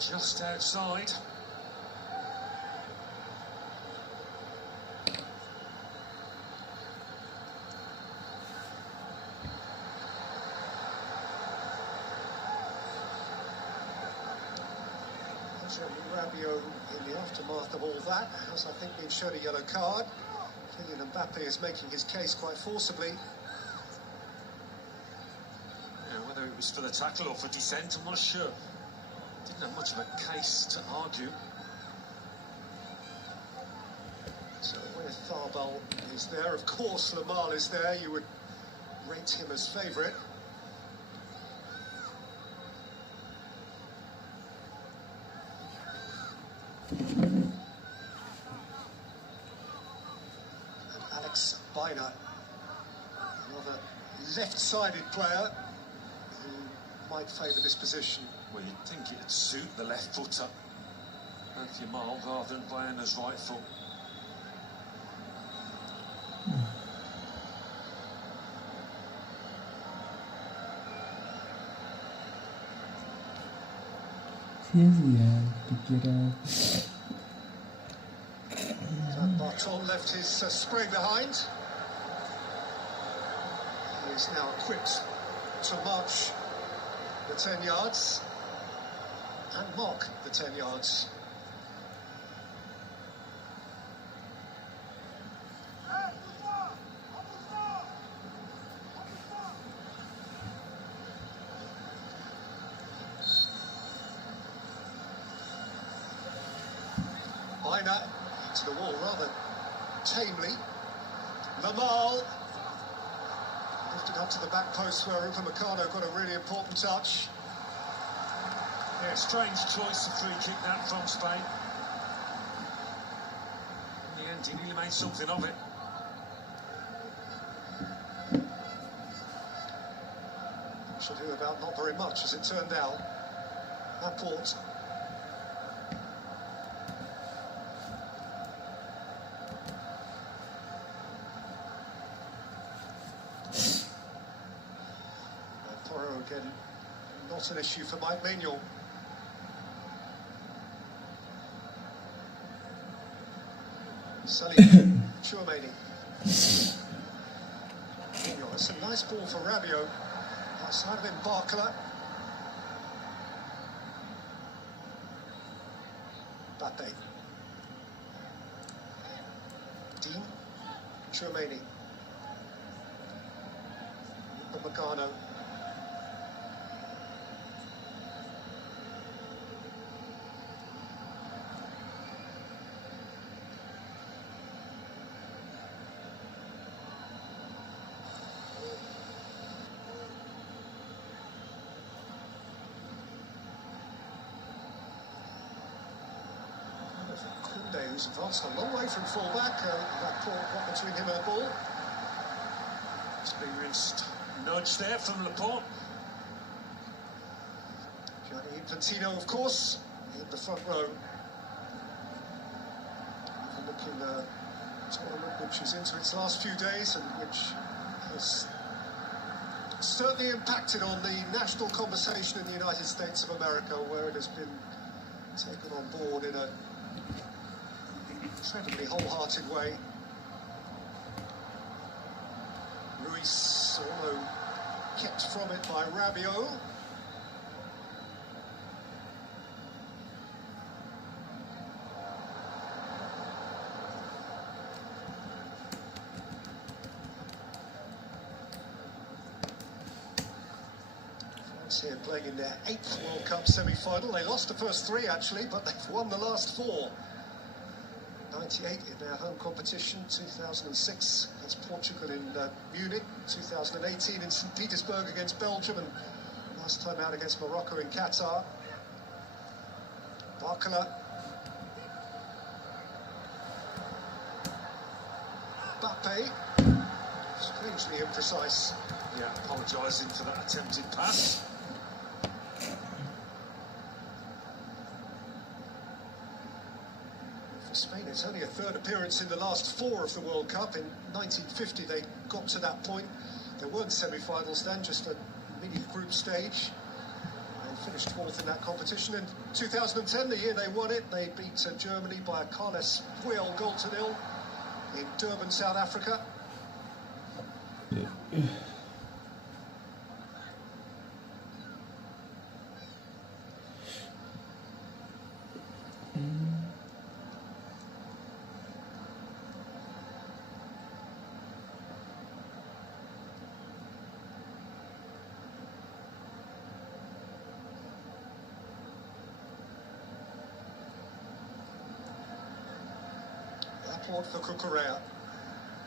Just outside. Rabiot, in the aftermath of all that, has I think been shown a yellow card. Kylian Mbappe is making his case quite forcibly. Yeah, whether it was for the tackle or for dissent, I'm not sure. Didn't have much of a case to argue. So when Tharbal is there, of course Lamale is there, you would rate him as favourite. And Alex Baina, another left-sided player who might favour this position. Well, you'd think it'd suit the left footer, both Yamal rather than Baina's right foot. Barton left his spring behind. He is now equipped to march the 10 yards and mark the 10 yards. Baina into the wall rather tamely. Lamale lifted up to the back post where Upamecano got a really important touch. Yeah, strange choice of free kick that from Spain. In the end, he nearly made something of it. Should do about not very much, as it turned out. Laporte. Porro again, not an issue for Mike Maignan. Sully Chouameni. That's a nice ball for Rabiot. Outside of him, Barcola. Mbappe. Dean. Chouameni. Upamecano. Koundé, who's advanced a long way from full-back. Laporte got between him and the ball. Experienced nudge there from Laporte. Gianni Infantino, of course, in the front row. Overlooking a tournament which is into its last few days and which has certainly impacted on the national conversation in the United States of America, where it has been taken on board in an incredibly wholehearted way. Ruiz, although kept from it by Rabiot. France here playing in their 8th World Cup semi-final. They lost the first 3 actually, but they've won the last 4. 98 in their home competition, 2006 against Portugal in Munich, 2018 in St. Petersburg against Belgium, and last time out against Morocco in Qatar. Barcola. Mbappe. Strangely imprecise. Yeah, apologising for that attempted pass. For Spain, it's only a 3rd appearance in the last 4 of the World Cup. In 1950, they got to that point. There weren't semi-finals then, just a mini group stage. And finished fourth in that competition. In 2010, the year they won it, they beat Germany by a Carles Puyol goal to nil in Durban, South Africa. Laporte for Cucurella,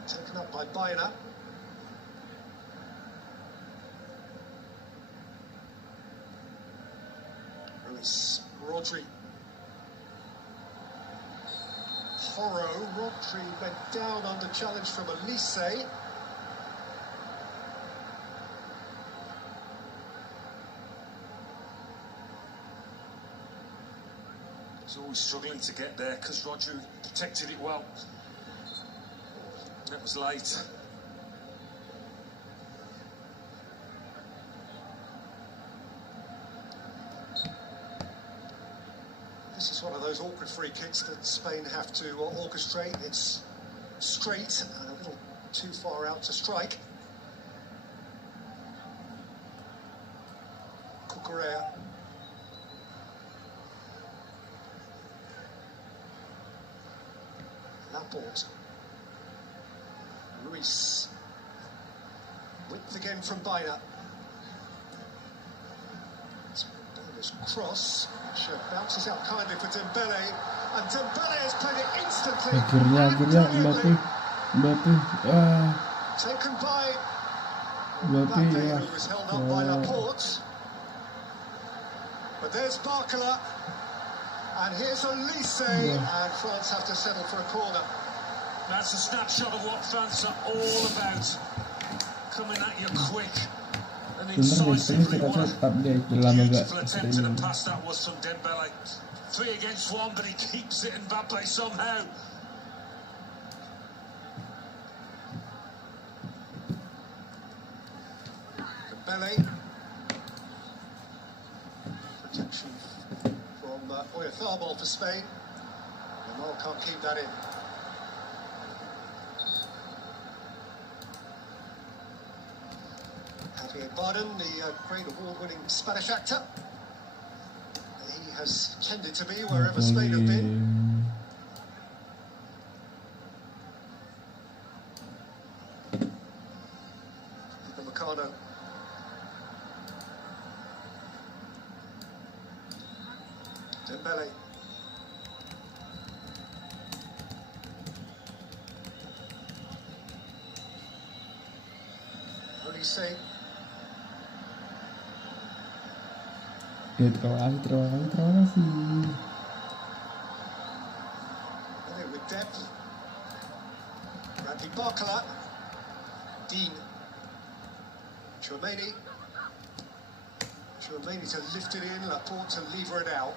taken up by Baena. Ruiz, Rodri. Porro, Rodri went down under challenge from Elise. He's always struggling to get there because Rodri protected it well. That was late. This is one of those awkward free kicks that Spain have to orchestrate. It's straight and a little too far out to strike. Cucurella. Laporte. Ruiz. Width again from Baena. Dembele's cross, which bounces out kindly for Dembele, and Dembele has played it instantly. Akhirnya Mbappe. Taken by Mbappe, who was held up by Laporte. But there's Barcola. And here's Elise, and France have to settle for a corner. That's a snapshot of what France are all about. Coming at you quick and incisively. What a beautiful attempt at a pass that was from Dembele. 3 against 1, but he keeps it, Mbappe, somehow. Dembele. Protection from Oyarzabal for Spain. Yamal can't keep that in. Javier Bardem, the great award-winning Spanish actor. He has tended to be wherever Spain have been. Upamecano. Dembele. Olise. Terima kasih. With depth. Randy Barcola. Dean. Tchouameni. Tchouameni to lift it in, Laporte to lever it out.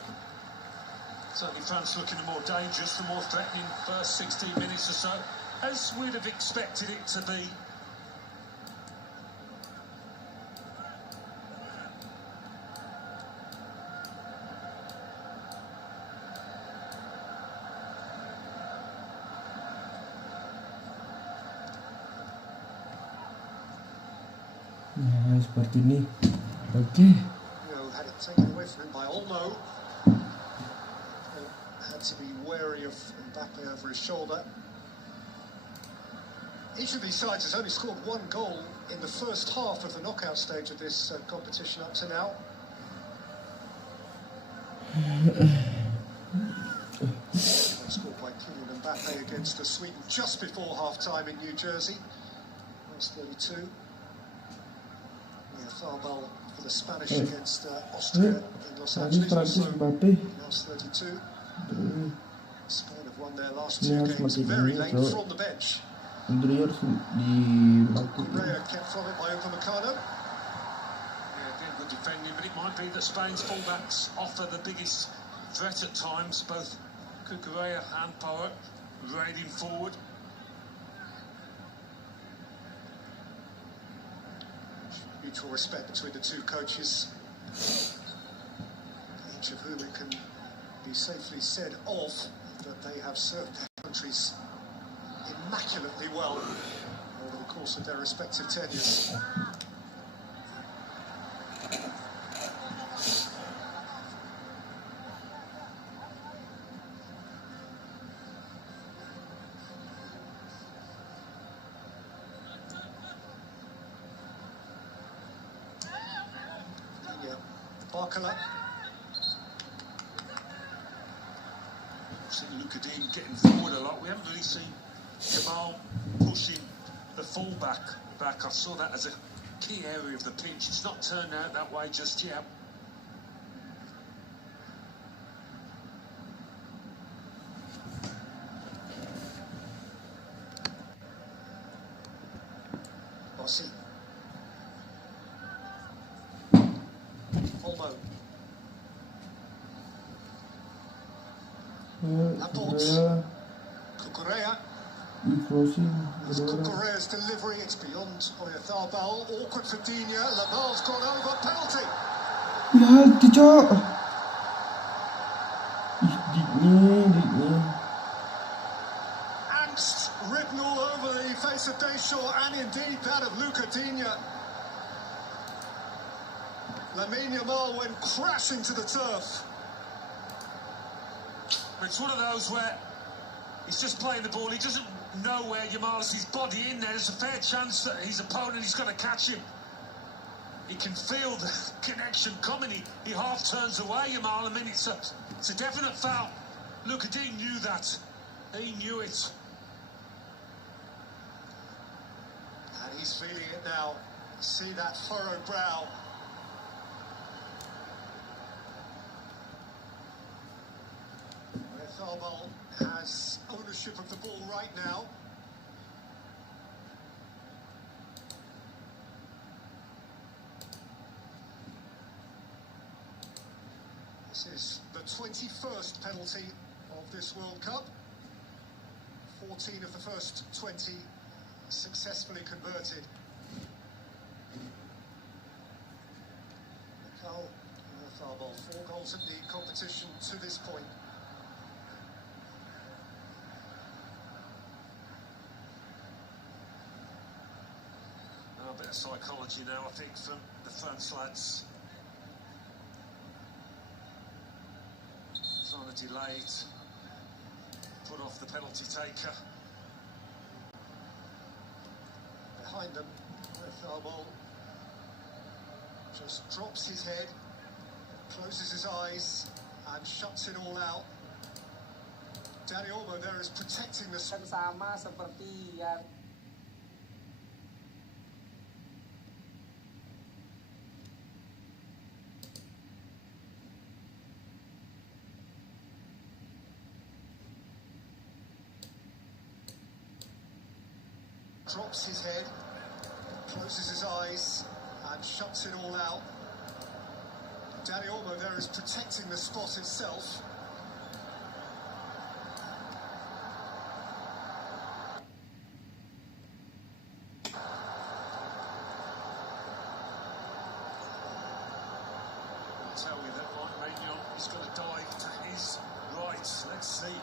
Certainly France looking the more dangerous, the more threatening first 16 minutes or so, as we'd have expected it to be. Nah, seperti ini. Oke. Had it taken away from him by Olmo. Had to be wary of Mbappe over his shoulder. Each of these sides has only scored 1 goal in the first half of the knockout stage of this competition up to now. Scored by Kylian Mbappe against Sweden just before half-time in New Jersey. Last 32. Oyarzabal for the Spanish against Austria in Los Angeles. Last 32. Spain have won their last 2 games very late from the bench. Correa kept from it by Upamecano. Yeah, again, good defending, but it might be that Spain's fullbacks offer the biggest threat at times. Both Cucurella and Porro raiding forward. Mutual respect between the two coaches. each of whom it can be safely said of that they have served their countries immaculately well over the course of their respective tenures. Barkala. I've seen Luca Dean getting forward a lot. We haven't really seen Jamal pushing the fullback back. I saw that as a key area of the pitch. It's not turned out that way just yet. Bossi. Olmo. Laporte. Cucurella. As Cucurella's delivery, it's beyond Oyarzabal. Awkward for Digne. Laval's gone over. Penalty. Ya, kicau. Digne. Angst written all over the face of Deschamps and indeed that of Luca Digne. Lamine Yamal went crashing to the turf. It's one of those where he's just playing the ball. He doesn't know where Yamal is. His body in there. There's a fair chance that his opponent is going to catch him. He can feel the connection coming. He half turns away, Yamal. I mean, it's a definite foul. Luca Dean knew that. He knew it. And he's feeling it now. See that furrowed brow. Oyarzabal has ownership of the ball right now. This is the 21st penalty of this World Cup. 14 of the first 20 successfully converted. Mikel Oyarzabal, 4 goals in the competition to this point. A bit of psychology now, I think, from the France lads. Trying to delay it, put off the penalty taker. Behind them, Oyarzabal just drops his head, closes his eyes, and shuts it all out. Dani Olmo there is protecting the... Sama seperti yang drops his head, closes his eyes, and shuts it all out. Dani Olmo there is protecting the spot itself. I'll tell you that Mike Maignan is going to dive to his right. Let's see.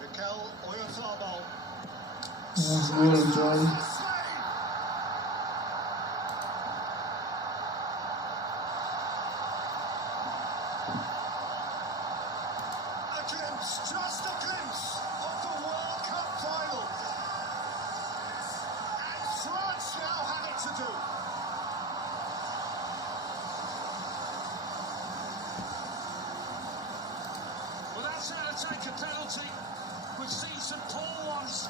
Mikel Oyarzabal. Well done. A glimpse, just a glimpse of the World Cup final. And France now have it to do. Well, that's how to take a penalty. We've seen some poor ones.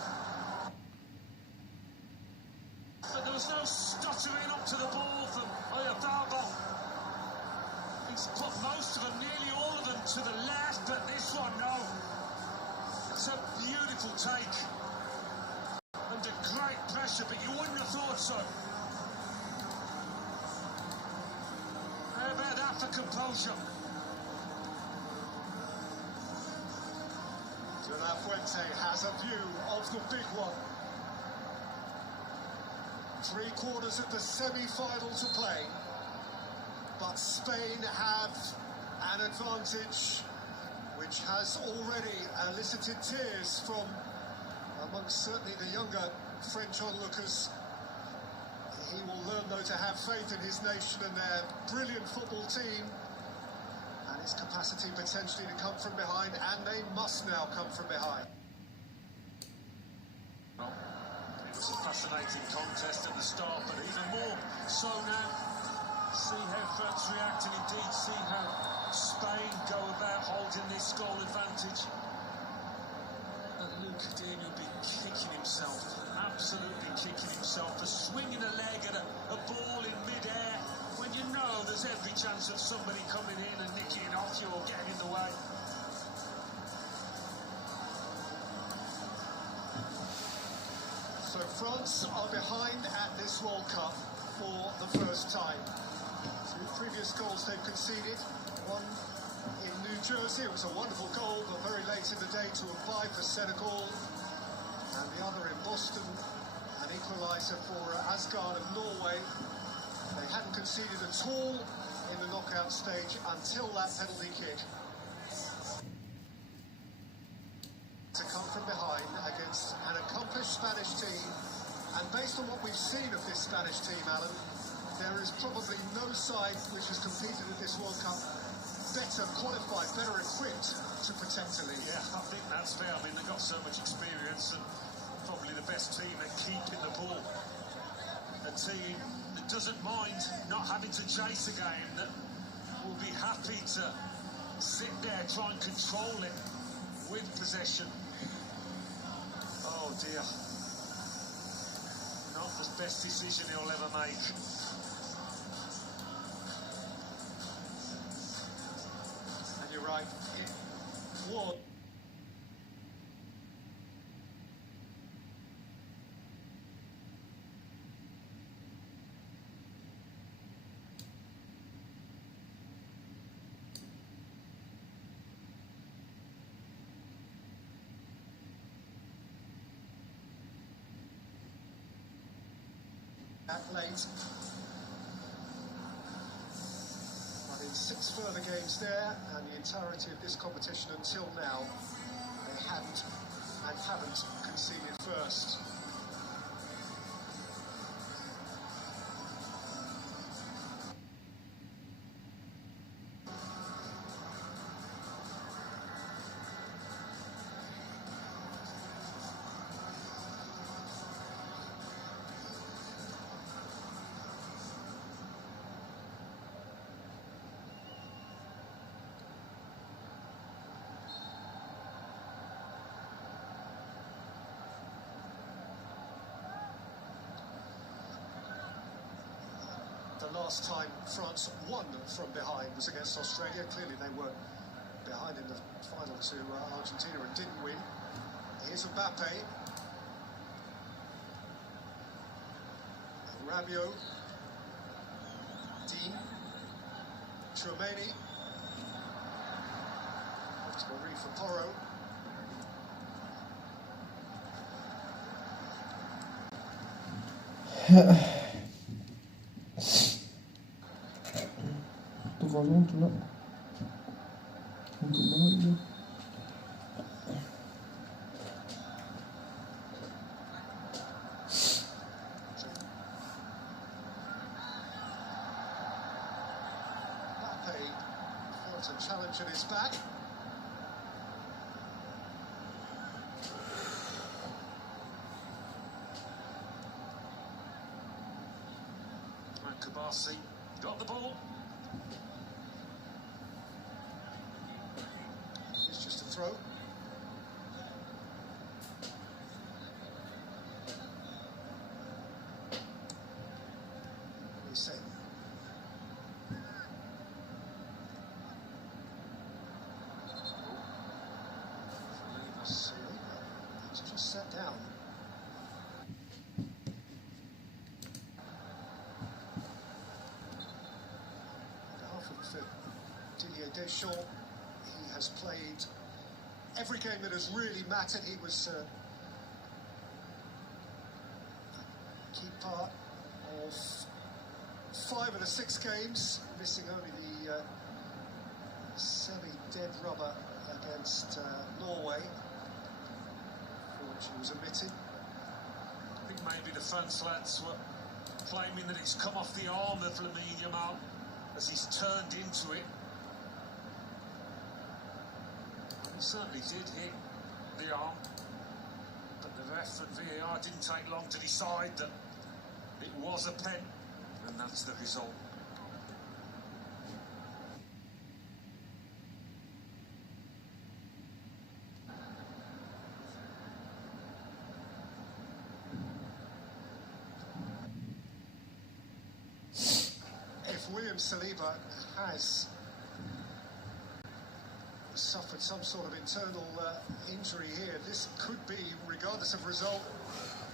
But there was no stuttering up to the ball from Oyarzabal. He's put most of them, nearly all of them, to the left, but this one, no. It's a beautiful take. Under great pressure, but you wouldn't have thought so. How about that for composure? De La Fuente has a view of the big one. 3/4 of the semi-final to play, but Spain have an advantage which has already elicited tears from amongst certainly the younger French onlookers. He will learn, though, to have faith in his nation and their brilliant football team and its capacity potentially to come from behind, and they must now come from behind. Well, it was a fascinating contest at the start, but even more so now. See how France react, and indeed see how Spain go about holding this goal advantage. And Luca Digne will be kicking himself, absolutely kicking himself for swinging a leg at a ball in mid-air when you know there's every chance of somebody coming in and nicking it off you or getting in the way. So France are behind at this World Cup for the first time. 2 previous goals they've conceded, one in New Jersey, it was a wonderful goal, but very late in the day to apply for Senegal, and the other in Boston, an equaliser for Asgard of Norway. They hadn't conceded at all in the knockout stage until that penalty kick. To come from behind against an accomplished Spanish team, and based on what we've seen of this Spanish team, Alan, there is probably no side which has competed at this World Cup better qualified, better equipped to protect a lead. Yeah, I think that's fair. I mean, they've got so much experience and probably the best team at keeping the ball. A team that doesn't mind not having to chase a game, that will be happy to sit there, try and control it with possession. Oh dear. Not the best decision he'll ever make. And you're right, it was. That late, but in 6 further games there, and the entirety of this competition until now, they hadn't and haven't conceded first. The last time France won from behind was against Australia. Clearly they were behind in the final to Argentina and didn't win. Here's Mbappe. Rabiot. Digne. Tchouameni. Off to Marie for Porro. Kosong pula. Untuk banget dia. Mbappe felt a challenge at his back. And Kabasi got the ball. It's just a throw. Reset. It's just sat down. On behalf of Didier Deschamps, he has played every game that has really mattered, he was a key part of 5 of the 6 games, missing only the semi-dead rubber against Norway, for which he was omitted. I think maybe the France lads were claiming that it's come off the arm of Lamine Yamal as he's turned into it. He certainly did hit the arm, but the ref and VAR didn't take long to decide that it was a pen, and that's the result. If William Saliba has suffered some sort of internal injury here, this could be, regardless of result,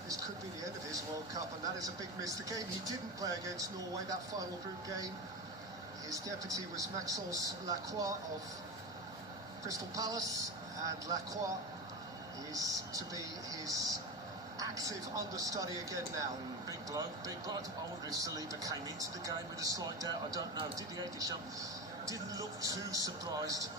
this could be the end of his World Cup, and that is a big miss. The game he didn't play against Norway, that final group game, his deputy was Maxence Lacroix of Crystal Palace, and Lacroix is to be his active understudy again now. Big bloke, big bloke. I wonder if Saliba came into the game with a slight doubt. I don't know. Didier Deschamps didn't look too surprised.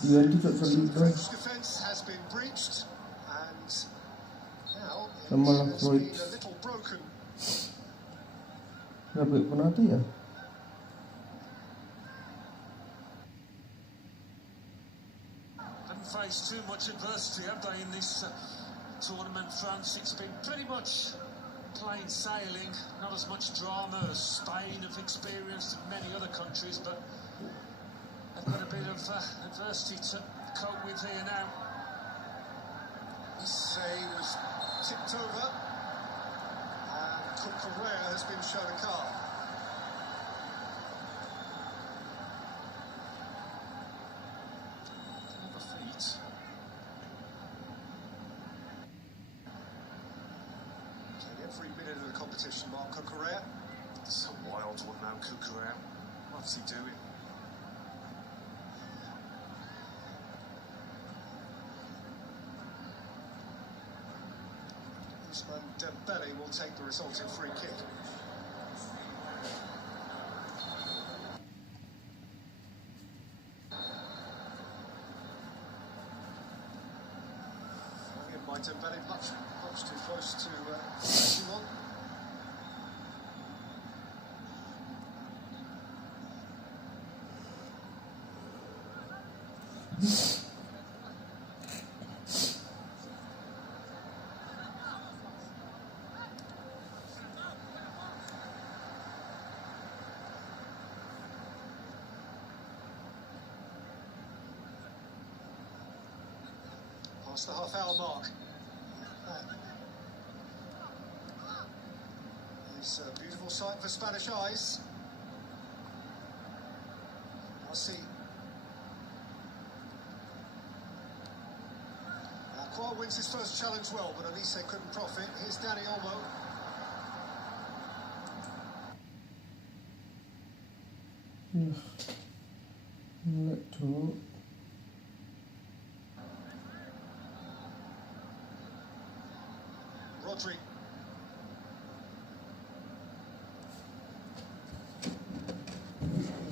Diganti Cok Saliba French defence has been breached, and now sama it has been Lacroix. a little broken. Dapat penalti ya? Haven't faced too much adversity, have they, in this tournament, France? It's been pretty much plain sailing, not as much drama as Spain have experienced in many other countries, but they've got a bit of adversity to cope with here now. Say was tipped over, and Cucurella has been shown a card. Clever feet. Played every minute of the competition, Marc Cucurella. It's a wild one now, Cucurella. What's he doing? Ousmane Dembele will take the resulting free kick. Flung in by Dembele, much too close to Simon. Past the half-hour mark. It's a beautiful sight for Spanish eyes. I'll see. Lacroix wins his first challenge well, but Elise couldn't profit. Here's Dani Olmo. Let talk. Rodri.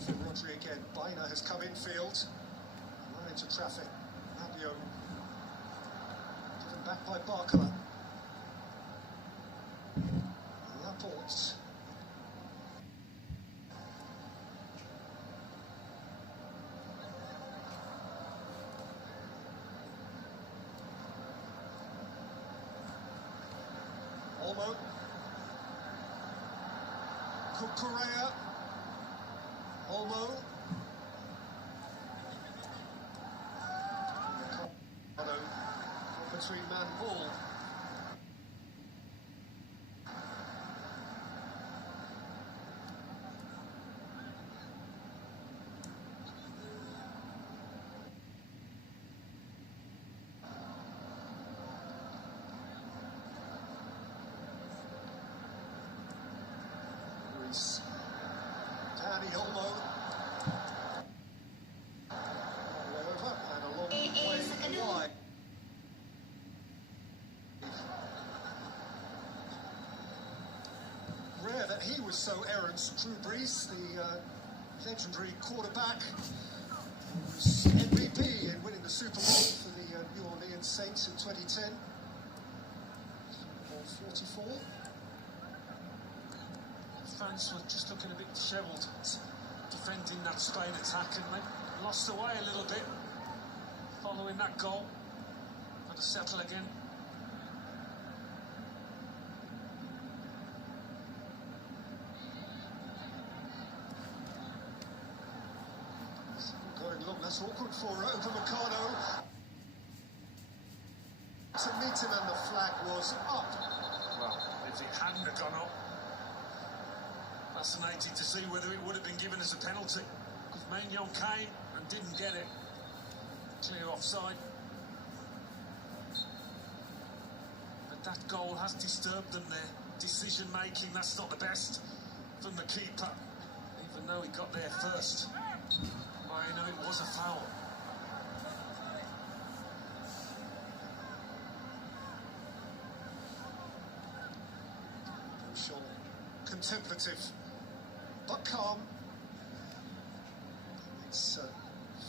For Rodri again. Baina has come infield. Run into traffic. Rabiot. Given back by Barcola. Laporte. Olmo. Cucurella. Olmo. Between man ball. Reece Dani Olmo. All the way over and a long way wide. Rare that he was so errant. Drew Brees, the legendary quarterback, who's MVP in winning the Super Bowl for the New Orleans Saints in 2010. 44. Fans were just looking a bit dishevelled, defending that Spain attack, and they lost away a little bit following that goal. Got to settle again. Going long, that's awkward for Upamecano. To meet him, and the flag was up. Well, if it hadn't have gone up, fascinated to see whether it would have been given as a penalty, because Maignan came and didn't get it. Clear offside. But that goal has disturbed them there. Decision making, that's not the best from the keeper, even though he got there first. Well, you know, it was a foul. Contemplative, but calm. It's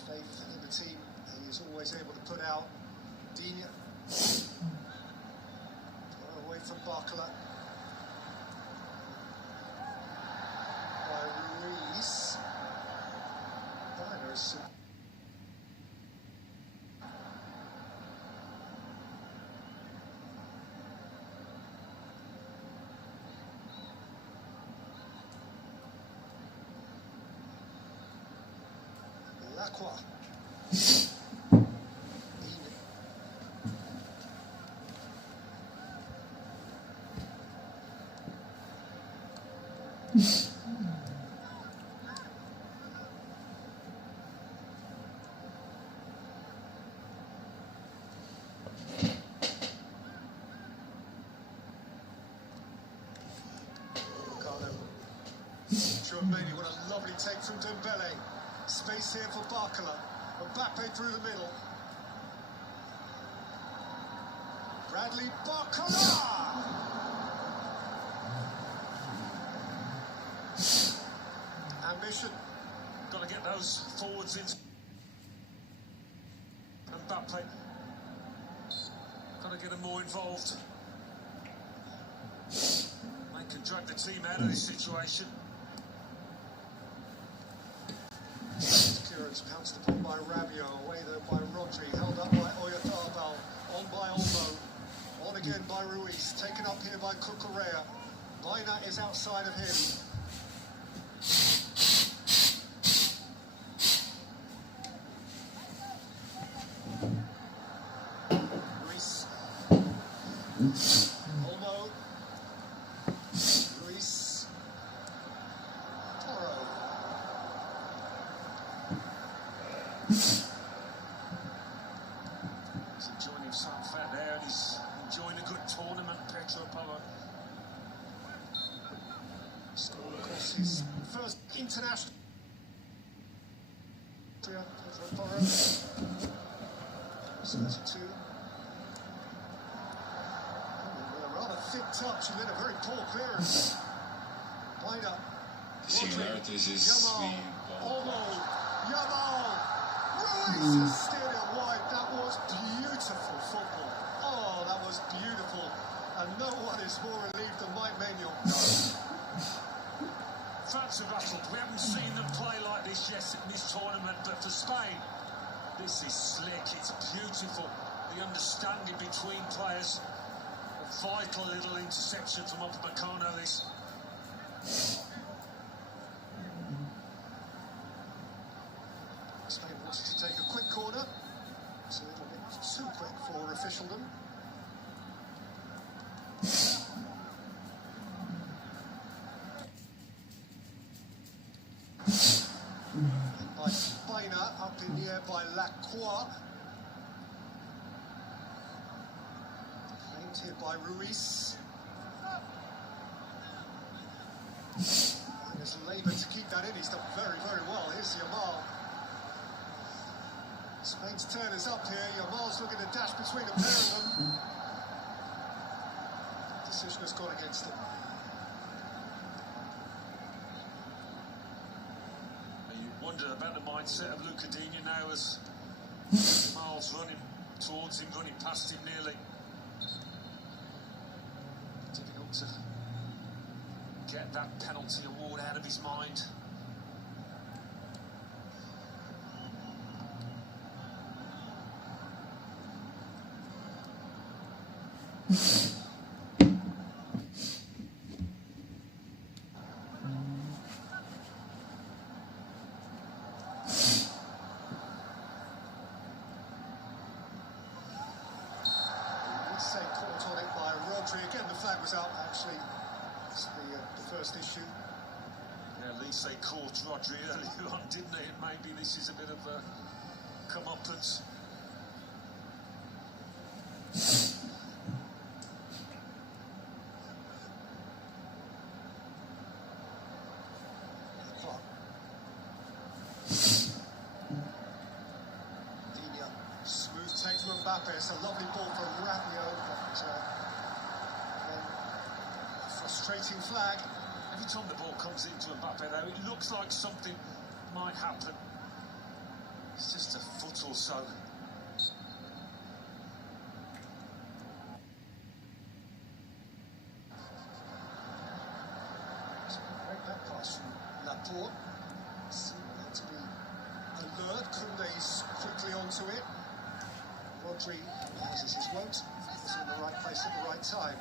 faith in the team he is always able to put out. Digne away from Barcola. By Ruiz. There's Lacroix. Tchouameni, what a lovely take from Dembele. Space here for Barcola. Mbappe through the middle. Bradley Barcola! Ambition. Got to get those forwards in. Mbappe. Got to get them more involved. They can drag the team out of this situation. Kieran's pounced upon by Rabiot, away though by Rodri, held up by Oyarzabal, on by Olmo, on again by Ruiz, taken up here by Cucurella. Baina is outside of him. Ruiz. Olmo. Ruiz. Toro. He's enjoying himself out there, and he's enjoying a good tournament, Pedro Porro. Scored, of course, his first international. Pedro Porro. 32. A rather thick touch and then a very poor clearance. Baina. Similarities is Yamal. Olmo. Yamal. Ruiz has steered it wide. That was beautiful football. Oh, that was beautiful. And no one is more relieved than Mike Maignan. France are rattled. We haven't seen them play like this yet in this tournament, but for Spain, this is slick. It's beautiful. The understanding between players. A vital little interception from Upamecano. This. Spain wanted to take a quick corner. It's a little bit too quick for officialdom. By Baina, up in the air by Lacroix. Aimed here by Ruiz. And is laid able to keep that in. He's done very, very well. Here's Yamal. Spain's turn is up here. Yamal's looking to dash between a pair of them. Decision has gone against him. You wonder about the mindset of Luca Digne now as Miles running towards him, running past him nearly. Difficult to get that penalty award out of his mind. Caught on it by Rodri. Again, the flag was out, actually. It's the first issue. Yeah, at least they caught Rodri earlier on, didn't they? And maybe this is a bit of a comeuppance. Smooth take from Mbappe. It's a lovely ball for Rabiot, but a frustrating flag. Every time the ball comes into Mbappe, though, it looks like something might happen. It's just a foot or so. Great back pass from Laporte. Seemed to be alert. Koundé's quickly onto it. Rodri, as is his wont, was in the right place at the right time.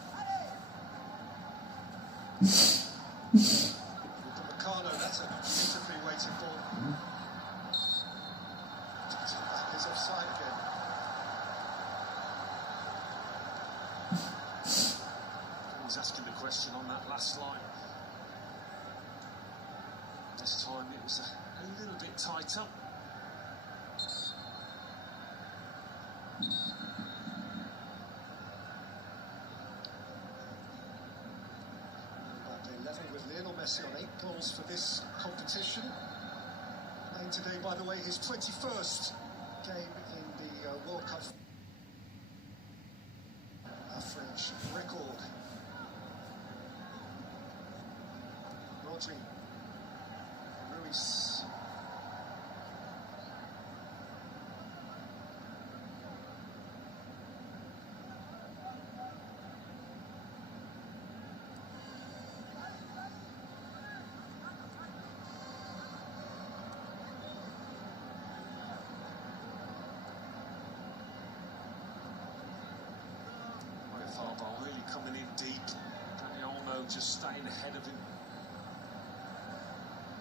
Upamecano, that's a beautifully weighted ball. Back is offside again. I was asking the question on that last line. This time it was a little bit tighter. Mbappe level with Lionel Messi on 8 goals for this competition. Playing today, by the way, his 21st game in the World Cup. A French record. Rodri. Ruiz. Ball really coming in deep. Dani Olmo just staying ahead of him.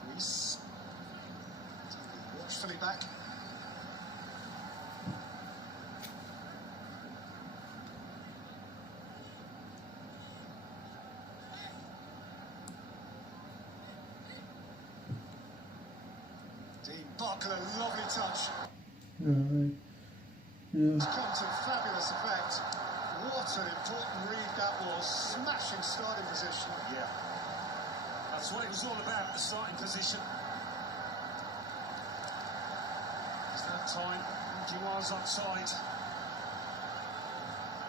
Ruiz. Watchfully back. Dean Barker, lovely touch. It's come to fabulous effect. What an important read that was. Smashing starting position. Yeah. That's what it was all about, the starting position. It's that time. Guimarães outside.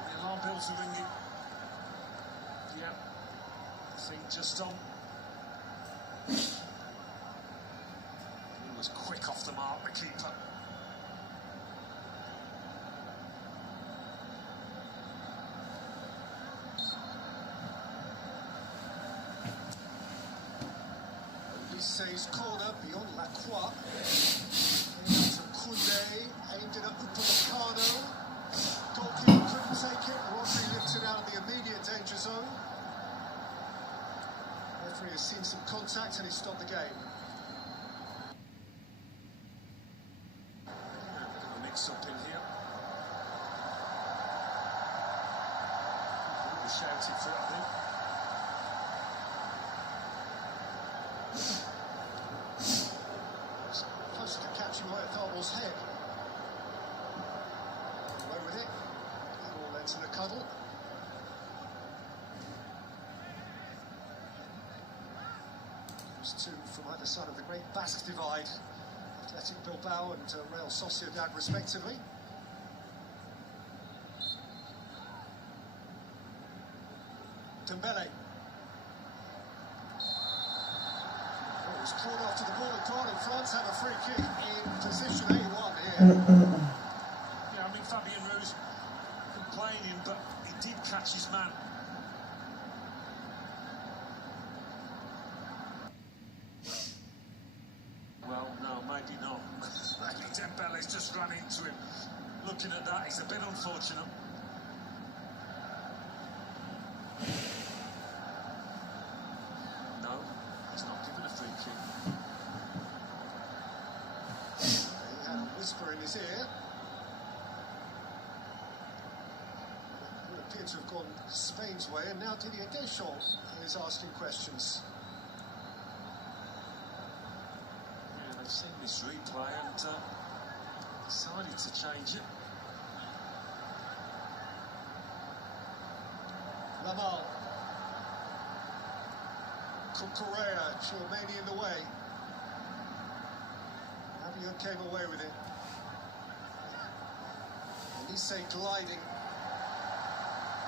The alarm bells are ringing. Yeah. Thing just on. He was quick off the mark, the keeper. Says corner beyond Lacroix. Into Koundé, aimed it at Upamecano. Goalkeeper couldn't take it. Rodri lifts it out of the immediate danger zone. Referee has seen some contact and he stopped the game. A mix-up in here. He was shouted for it, I think. Close to catching Oyathable's head. Away with it. That all led to the cuddle. There's two from either side of the great Basque divide, Athletic Bilbao and Real Sociedad respectively. Dembele. Oh, he's caught after the ball had gone, and France have a free kick in position A1 here. Yeah, I mean, Fabian Ruiz complaining, but he did catch his man. Well, no, maybe not. Maybe Dembele's just run into him. Looking at that, it's a bit unfortunate. No, he's not given a free kick. He had a whisper in his ear. It would appear to have gone Spain's way, and now Didier Deschamps is asking questions. Yeah, they've seen this replay and decided to change it. Lamal. Cucurella, Tchouameni in the way. Rabiot came away with it. Elise gliding.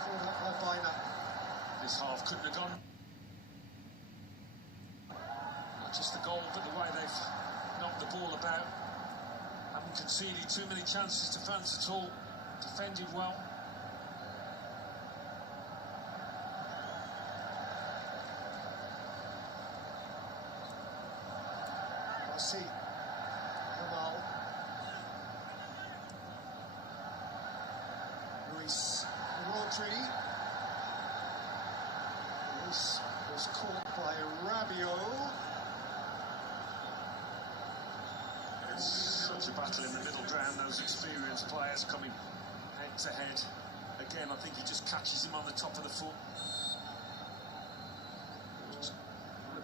Called up by Baina. This half couldn't have gone. Not just the goal, but the way they've knocked the ball about. Haven't conceded too many chances to France at all. Defended well. See, Lamal. Luis Rodri. Luis was caught by Rabiot. It's such a battle in the middle ground, those experienced players coming head to head. Again, I think he just catches him on the top of the foot.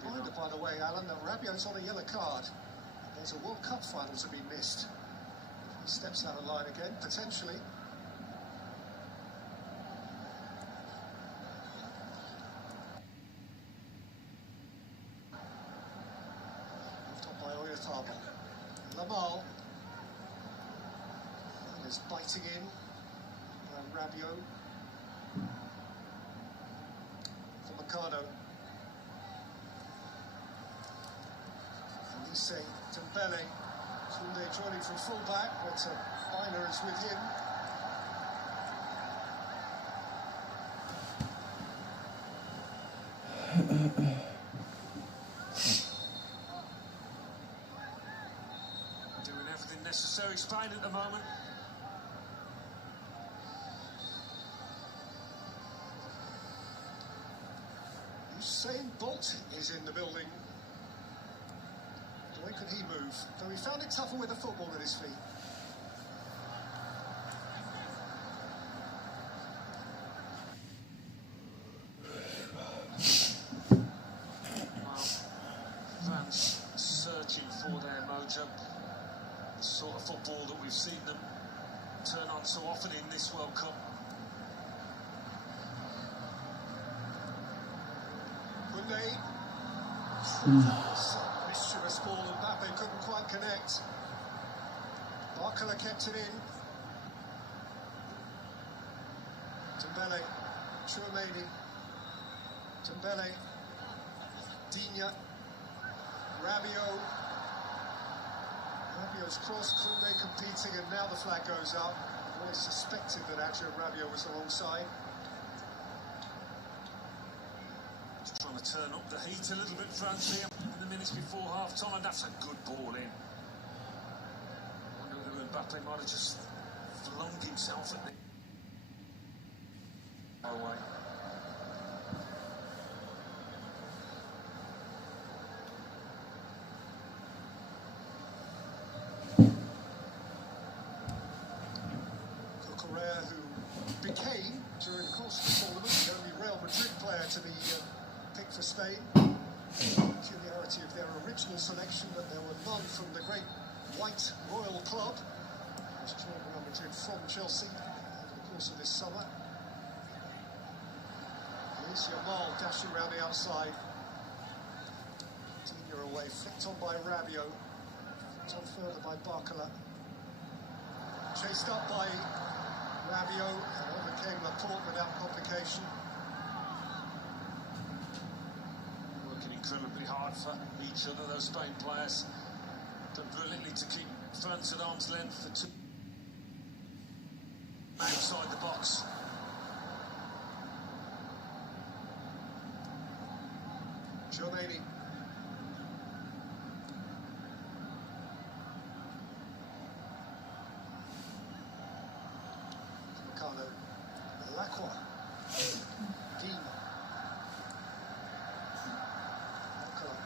Reminder, by the way, Alan, that Rabiot's on a yellow card. There's a World Cup final to be missed. If he steps out of line again, potentially. Moved on by Oyarzabal. Lamal. And is biting in. And Rabiot. For Mercado. Elise, Dembele, Koundé joining from full-back, but Baina is with him. Doing everything necessary, Spain at the moment. Usain Bolt is in the building. The way could he move? Though he found it tougher with the football at his feet. Well, France searching for their mojo. The sort of football that we've seen them turn on so often in this World Cup. Koundé. Mischievous ball, and Mbappe couldn't quite connect. Barcola kept it in. Dembele, Tchouameni, Dembele, Digne, Rabiot. Rabiot's cross, Koundé competing, and now the flag goes up. I've always suspected that actually Rabiot was alongside. Just trying to turn up the heat a little bit, France here in the minutes before half-time. That's a good ball in. I wonder whether Mbappe might have just flung himself at the away. Cucurella, who became, during the course of the tournament, the only Real Madrid player to be picked for Spain. Peculiarity of their original selection that there were none from the great white royal club, which joined Real Madrid from Chelsea over the course of this summer. Here's Yamal dashing around the outside. Digne Header away, flicked on by Rabiot. Flicked on further by Barcola. Chased up by Rabiot and overcame Laporte without complication. Working incredibly hard for each other, those Spain players. Done brilliantly to keep France at arm's length for two. Outside the box. Giovanni. Ricardo. Lacroix. Dean. Alcala.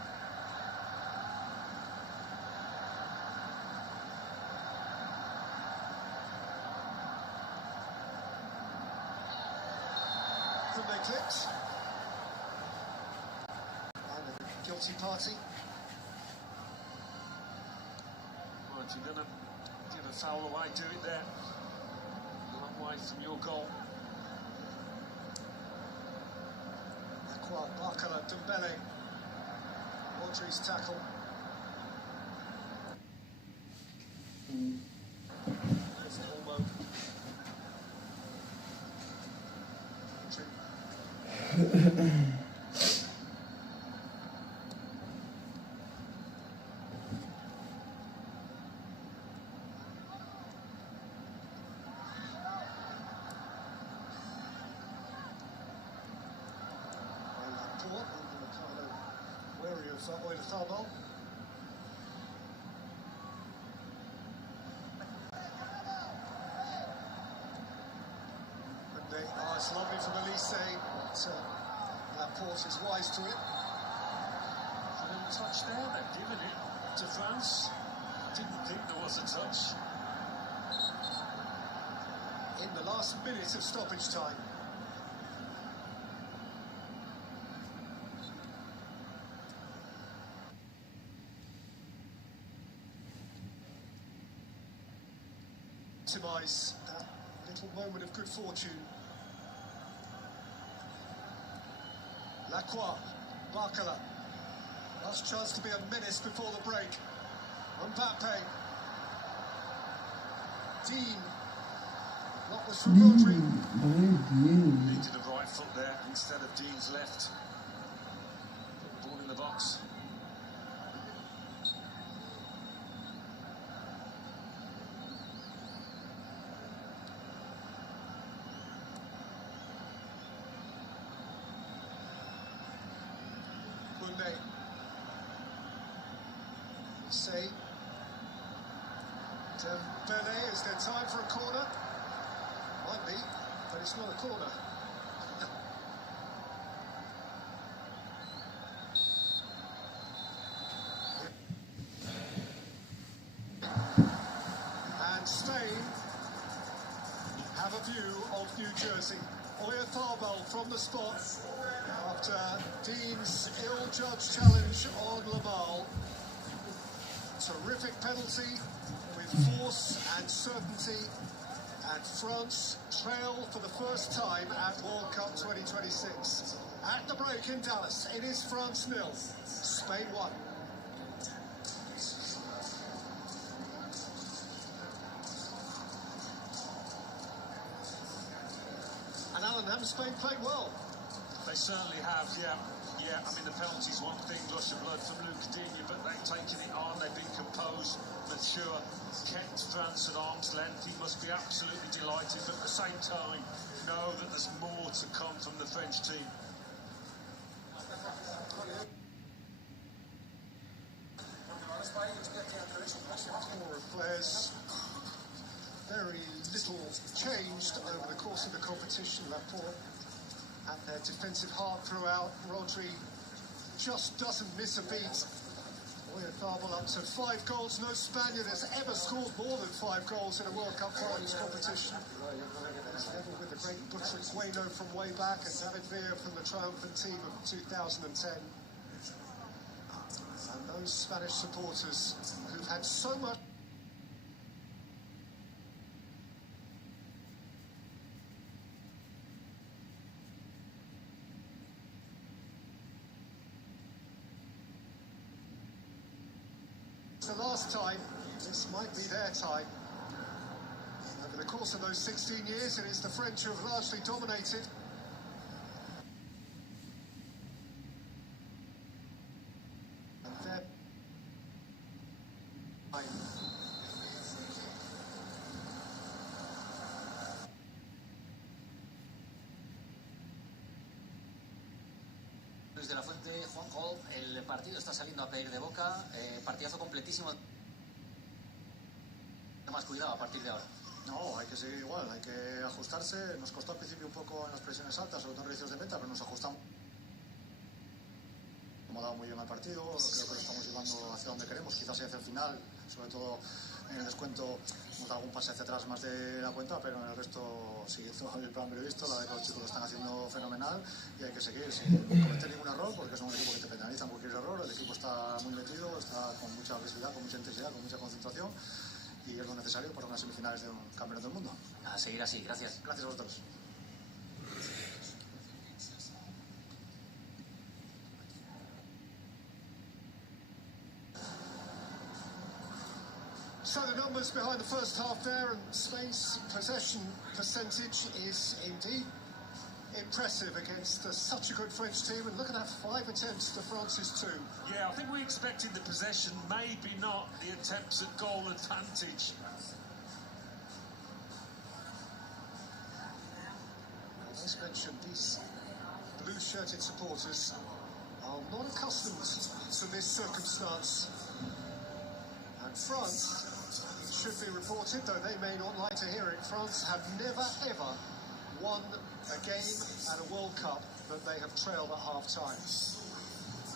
From the clips. Guilty party. Right, if you're going to give a foul away, do it there. A long way from your goal. Lacroix, Barcola, Dembele. Rodri's tackle. There's Olmo. Wary of Oyarzabal. And it's lovely from Elise, but Laporte is wise to it. A little touch there, they've given it to France. Didn't think there was a touch. In the last minute of stoppage time. Optimise that little moment of good fortune. Lacroix, Barcola. Last chance to be a menace before the break. Mbappe. Dean. What was from Rodri? Needed a right foot there instead of Dean's left. Put the ball in the box. Koundé. Say. Dembele, is there time for a corner? Might be, but it's not a corner. And Spain have a view of New Jersey. Oyarzabal from the spot after Dean's ill-judged challenge on Lamal. Terrific penalty with force and certainty, and France trail for the first time at World Cup 2026. At the break in Dallas, it is France 0, Spain 1. And Alan, haven't Spain played well? They certainly have, yeah. Yeah, I mean, the penalty's one thing, rush of blood from Luca Digne, but they've taken it on, they've been composed, mature, kept France at arm's length. He must be absolutely delighted, but at the same time, know that there's more to come from the French team. Four of players, very little changed over the course of the competition. Laporte at their defensive heart throughout. Rodri just doesn't miss a beat. Oyarzabal up to 5 goals. No Spaniard has ever scored more than 5 goals in a World Cup finals competition. He's level with the great Buttrick Bueno from way back and David Villa from the triumphant team of 2010. And those Spanish supporters who've had so much the last time, this might be their time. Over the course of those 16 years, it is the French who have largely dominated. And then... Luis de la Fuente, Juanjo, el partido está saliendo a pedir de boca, partidazo completísimo. Más cuidado a partir de ahora. No, hay que seguir igual, hay que ajustarse. Nos costó al principio un poco en las presiones altas, sobre todo en recios de meta, pero nos ajustamos. Hemos dado muy bien al partido, creo que lo estamos llevando hacia donde queremos, quizás hacia el final, sobre todo en el descuento hemos dado algún pase hacia atrás más de la cuenta, pero en el resto, siguiendo el plan previsto, la de que los chicos lo están haciendo fenomenal y hay que seguir sin cometer ningún error, porque es un equipo que te penaliza cualquier error. El equipo está muy metido, está con mucha agresividad, con mucha intensidad, con mucha concentración, y es lo necesario para unas semifinales de un campeonato del mundo. A seguir así, gracias. Gracias a vosotros. So the numbers behind the first half there, and Spain's possession percentage is indeed impressive against such a good French team. And look at that, 5 attempts to France's 2. Yeah, I think we expected the possession, maybe not the attempts at goal advantage. As mentioned, these blue-shirted supporters are not accustomed to this circumstance. And France, it should be reported, though they may not like to hear it, France have never ever won a game at a World Cup that they have trailed at half-time.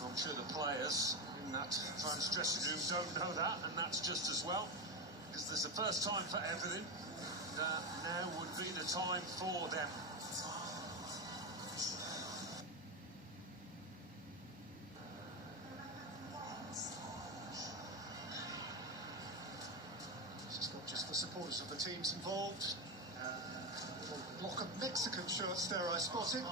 I'm sure the players in that France dressing room don't know that, and that's just as well, because there's a first time for everything. Now would be the time for them. It's not just the supporters of the teams involved. A little block of Mexican shirts there I spotted.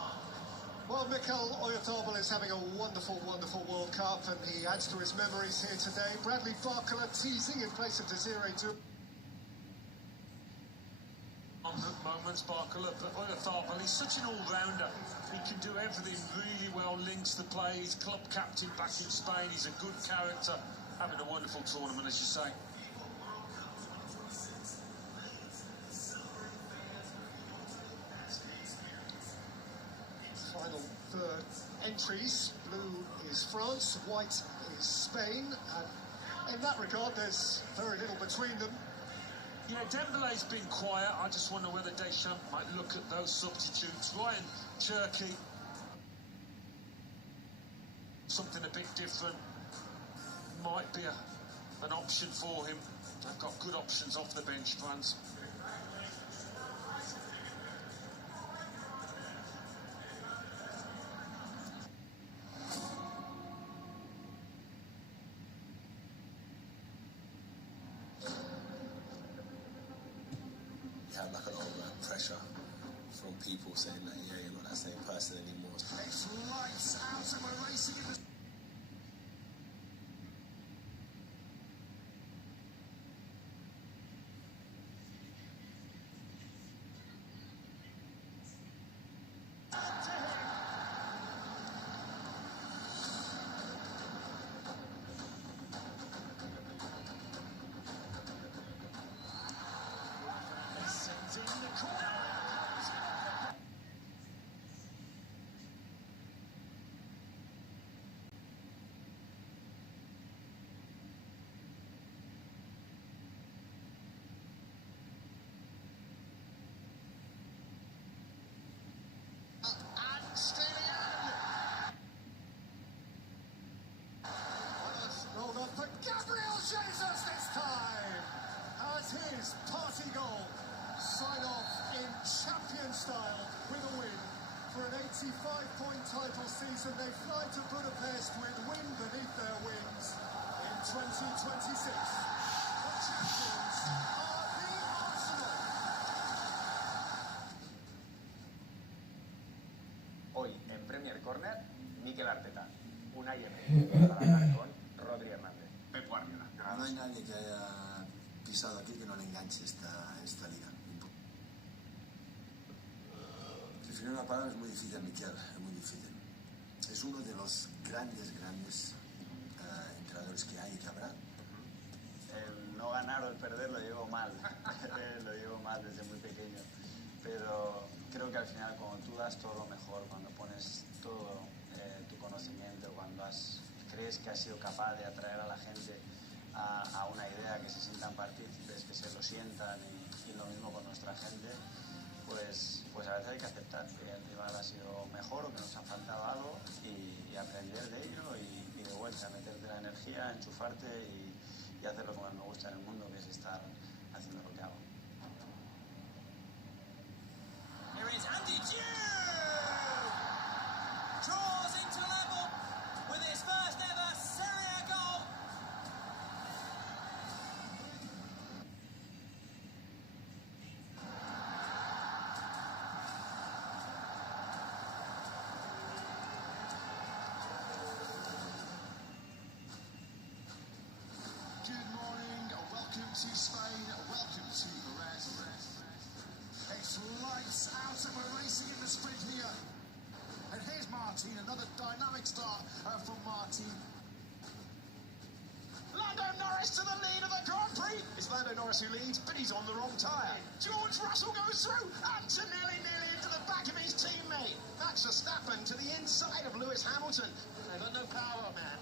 Well, Mikel Oyarzabal is having a wonderful, wonderful World Cup, and he adds to his memories here today. Bradley Barcola teasing in place of Desiree Doucouré. On the moments, Barcola, but Oyarzabal, he's such an all-rounder. He can do everything really well, links the play. He's club captain back in Spain. He's a good character, having a wonderful tournament, as you say. Final third entries. Blue is France, white is Spain. And in that regard, there's very little between them. Yeah, Dembele's been quiet. I just wonder whether Deschamps might look at those substitutes. Ryan Cherky, something a bit different, might be an option for him. They've got good options off the bench, France. You have like a lot of pressure from people saying that, yeah, you're not that same person anymore. It's lights out and we're racing in the... Rolled up for Gabriel Jesus this time as his party goal. Sign off in champion style with a win. For an 85-point title season, they fly to Budapest with wind beneath their wings in 2026. The champions are the Arsenal. Hoy en Premier Corner, Mikel Arteta, Unai Emery, para hablar con Rodri Hernández. Pep Guardiola. No hay nadie que haya pisado aquí que no le enganche esta liga. Definir una palabra es muy difícil, Miquel, es muy difícil. Es uno de los grandes entrenadores que hay y que habrá. El no ganar o el perder lo llevo mal, lo llevo mal desde muy pequeño, pero creo que al final cuando tú das todo lo mejor, cuando pones todo tu conocimiento, cuando crees que has sido capaz de atraer a la gente a una idea, que se sientan partícipes, que se lo sientan y lo mismo con nuestra gente, pues a veces hay que aceptar que el rival ha sido mejor o que nos ha faltado algo y aprender de ello y de vuelta meterte la energía, enchufarte y hacerlo como me gusta en el mundo, que es estar haciendo lo que hago. Here is Andy Giroud! Draws into level with his first ever Serie A goal. Good morning, welcome to Spain, welcome to Jerez. It's lights out and we're racing in the sprint here. And here's Martin, another dynamic start from Martin. Lando Norris to the lead of the Grand Prix. It's Lando Norris who leads, but he's on the wrong tyre. George Russell goes through. Antonelli nearly into the back of his teammate. Max Verstappen to the inside of Lewis Hamilton. They've got no power, man.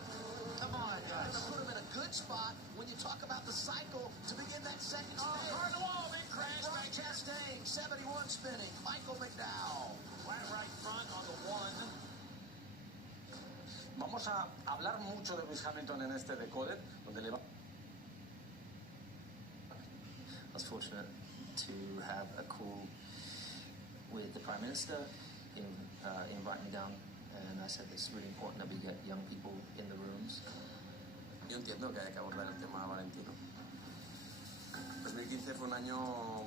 Come on, guys. Put him in a good spot when you talk about the cycle to begin that second stage. Car Noir, big crash. Brian Chastain, 71 spinning. Michael McDowell. Right front on the one. Vamos a hablar mucho de Lewis Hamilton en este Decoded, donde le va. I was fortunate to have a call with the Prime Minister. He invited me down, and I said it's really important that we get young people in the rooms. Yo entiendo que hay que abordar el tema Valentino. 2015 fue un año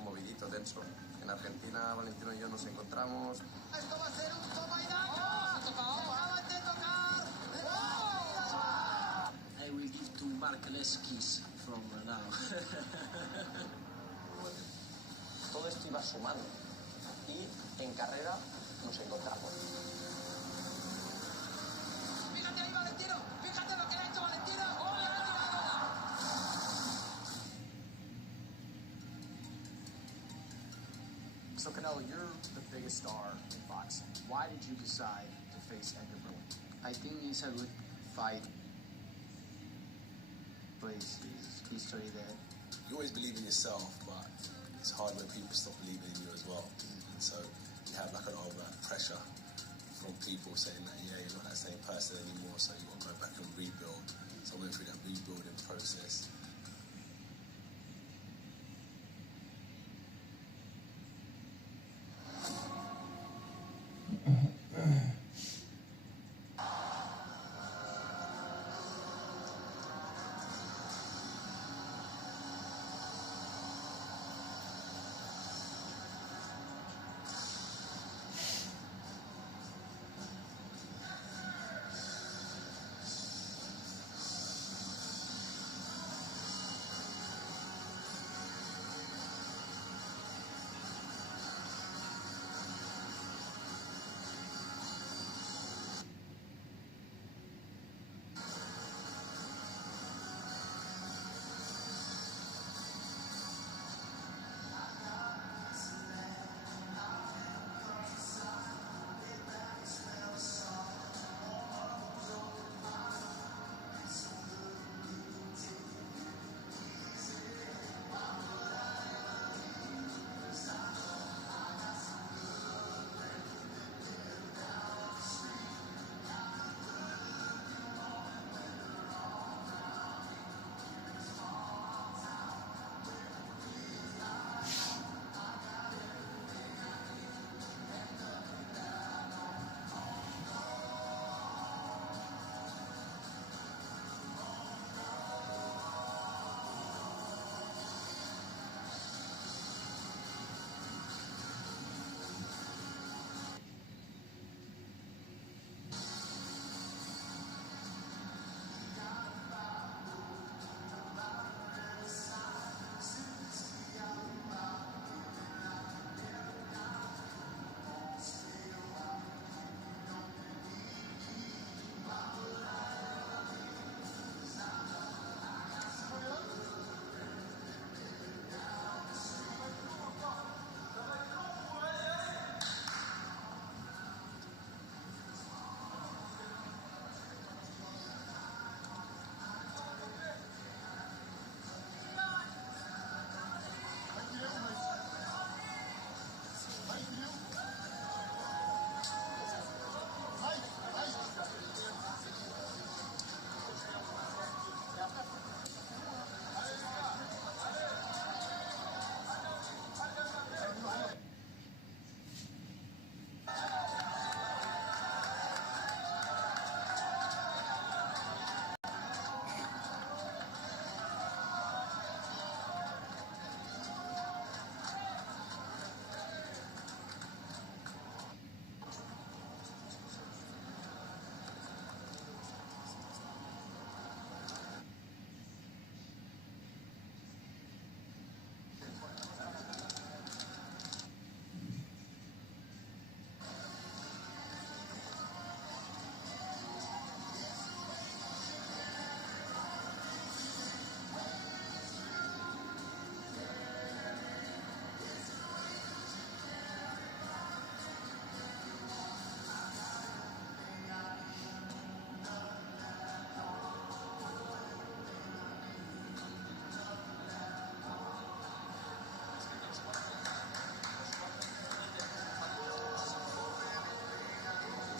movidito, tenso. En Argentina, Valentino y yo nos encontramos. Esto va a ser un toma y daca. Se acaban de tocar. I will give to Mark less kiss from now. Todo esto iba sumando y en carrera nos encontramos. Fíjate ahí, Valentino. Fíjate lo que le ha hecho Valentino. ¡Ole, ole, ole! So, Canelo, you're the biggest star in boxing. Why did you decide to face Edgar Berlin? I think it's a good fight. Place history there. You always believe in yourself, but it's hard when people stop believing in you as well. And so you have like a lot of pressure from people saying that, yeah, you're not that same person anymore, so you've got to go back and rebuild. So I went through that rebuilding process.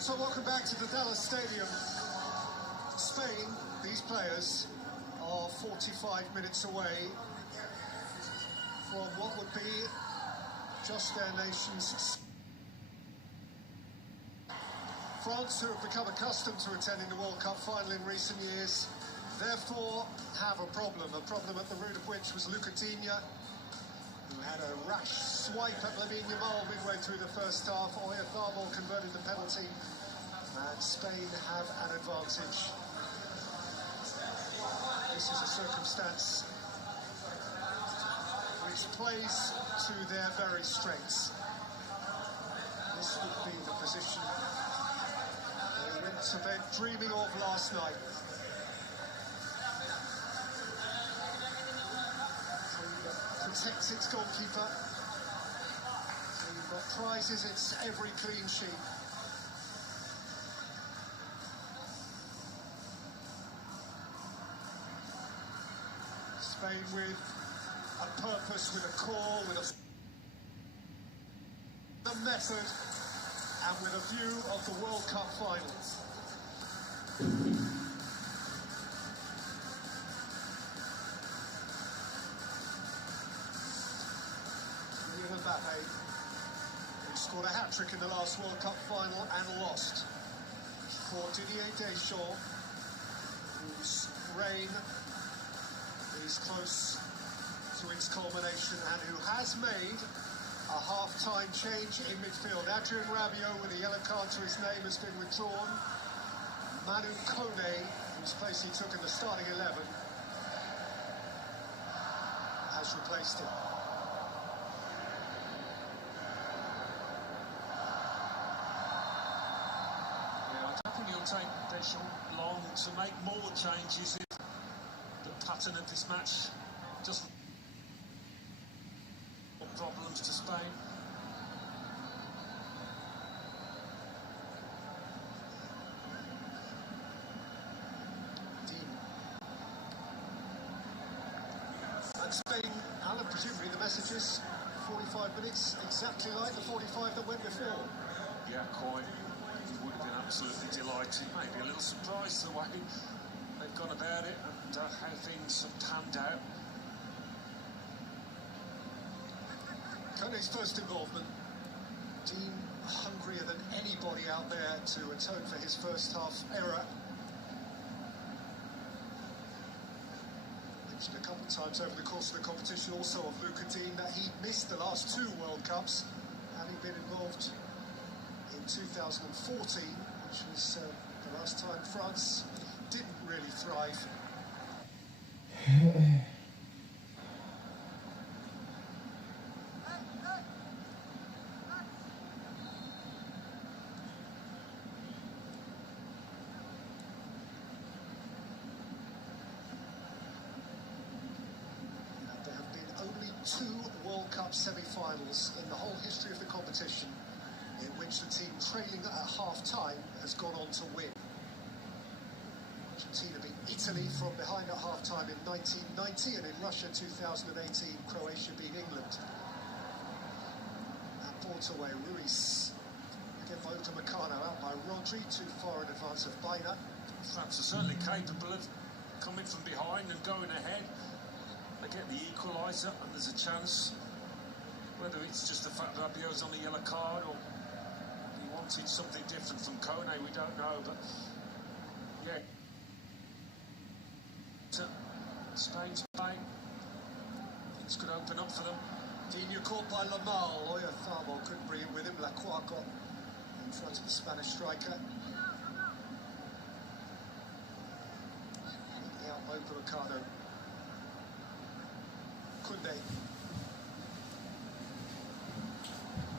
So welcome back to the Dallas Stadium. Spain, these players are 45 minutes away from what would be just their nation's. France, who have become accustomed to attending the World Cup final in recent years, therefore have a problem at the root of which was Lucatinha, who had a rash swipe at Lamine Yamal midway through the first half. Oyarzabal converted the penalty, and Spain have an advantage. This is a circumstance which plays to their very strengths. This would be the position they went to bed dreaming of last night. Protects its goalkeeper. But prizes its every clean sheet. Spain with a purpose, with a call, with a method, and with a view of the World Cup finals. Mbappe, who scored a hat-trick in the last World Cup final and lost, for Didier Deschamps, whose reign is close to its culmination and who has made a half-time change in midfield. Adrien Rabiot, with a yellow card to his name, has been withdrawn. Manu Kone, whose place he took in the starting 11, has replaced him. Take Deschamps long to make more changes if the pattern of this match doesn't cause problems to Spain. And Spain, Alan, presumably the message is 45 minutes, exactly like the 45 that went before. Yeah, quite. Would have been absolutely delighted, maybe a little surprised the way they've gone about it and how things have panned out. Kone's first involvement, Dean hungrier than anybody out there to atone for his first half error. Mentioned a couple of times over the course of the competition also of Lucatinha that he missed the last two World Cups, having been involved in 2014, which was the last time France didn't really thrive. And there have been only 2 World Cup semi-finals in the whole history of the competition in which the team trailing at half-time has gone on to win. Argentina beat Italy from behind at half-time in 1990, and in Russia 2018, Croatia beat England. At Portaway, Ruiz again by Upamecano, out by Rodri, too far in advance of Baina. France are certainly capable of coming from behind and going ahead. They get the equaliser and there's a chance. Whether it's just the fact that Rabiot's on a yellow card or he wanted something different from Kone, we don't know, but yeah. Spain's playing. Things could open up for them. Digne caught by Lamal. Oyarzabal couldn't bring it with him. Lacroix got in front of the Spanish striker. Out by Upamecano. Koundé.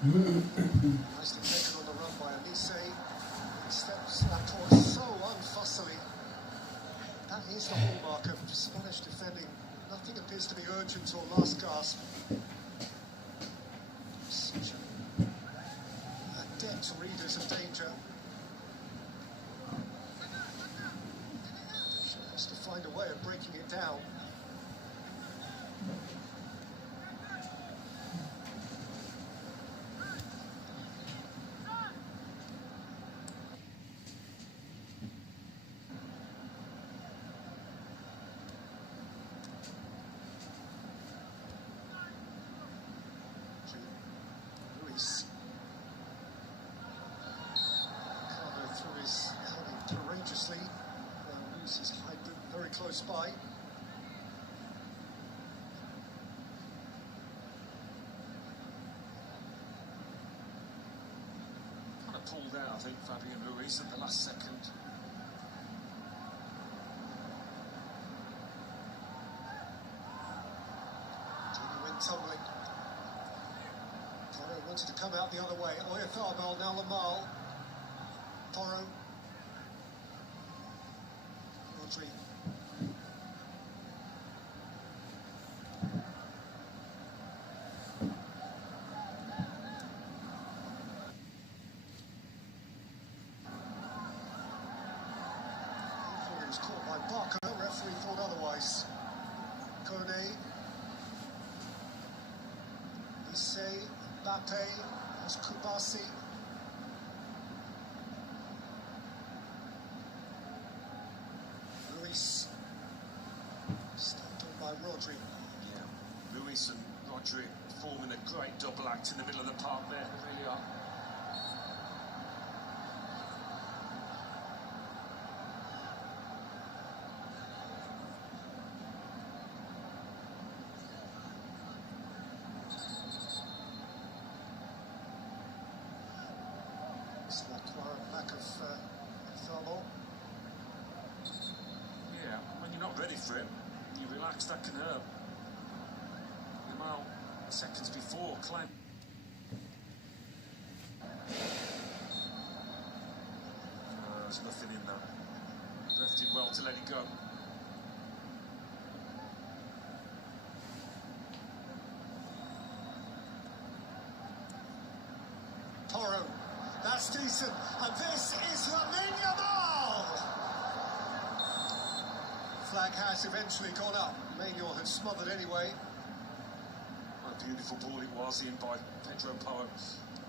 Nicely taken on the run by Olise. He steps Lacroix so unfussily. That is the hallmark of Spanish defending. Nothing appears to be urgent or last gasp. Such adept readers of danger. Has to find a way of breaking it down. close by. Kind of pulled out, I think, Fabian Ruiz at the last second. Dini went tumbling. Porro wanted to come out the other way. Oyarzabal, now Lamal. Porro. Rodri. He was caught by Barker. Referee thought otherwise. Kone. Issei. Mbappe. There's Kubasi. Ruiz. Stopped on by Rodri. Yeah, Ruiz and Rodri forming a great double act in the middle of the park there. They really are. It's like back of Thermal. Yeah, when you're not ready for it, you relax, that can hurt. Yamal, seconds before, climb. There's nothing in that. Left it well to let it go. Porro. That's decent. And this is Lamine Yamal. Flag has eventually gone up. Manuel had smothered anyway. What a beautiful ball it was in by Pedro Porro,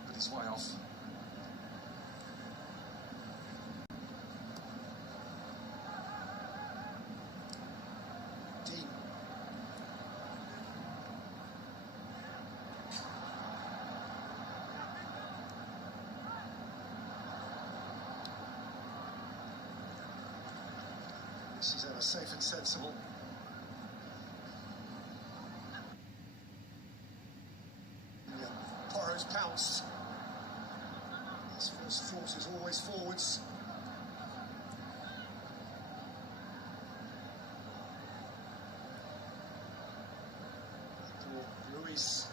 but he's way off. Dean. This is ever safe and sensible. Yeah, Porro's pounced. His first thought is always forwards. Ruiz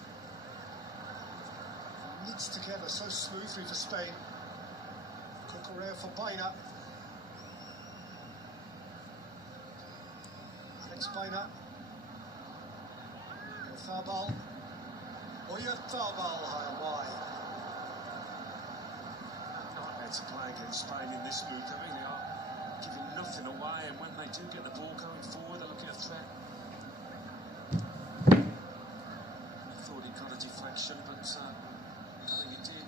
knits together so smoothly for Spain. Cucurella for Baena. Alex Baena. Oyarzabal. Oyarzabal high and wide. Nightmare to play against Spain in this group. They really are giving nothing away, and when they do get the ball going forward, they're looking at a threat. I thought he got a deflection, but I think he did.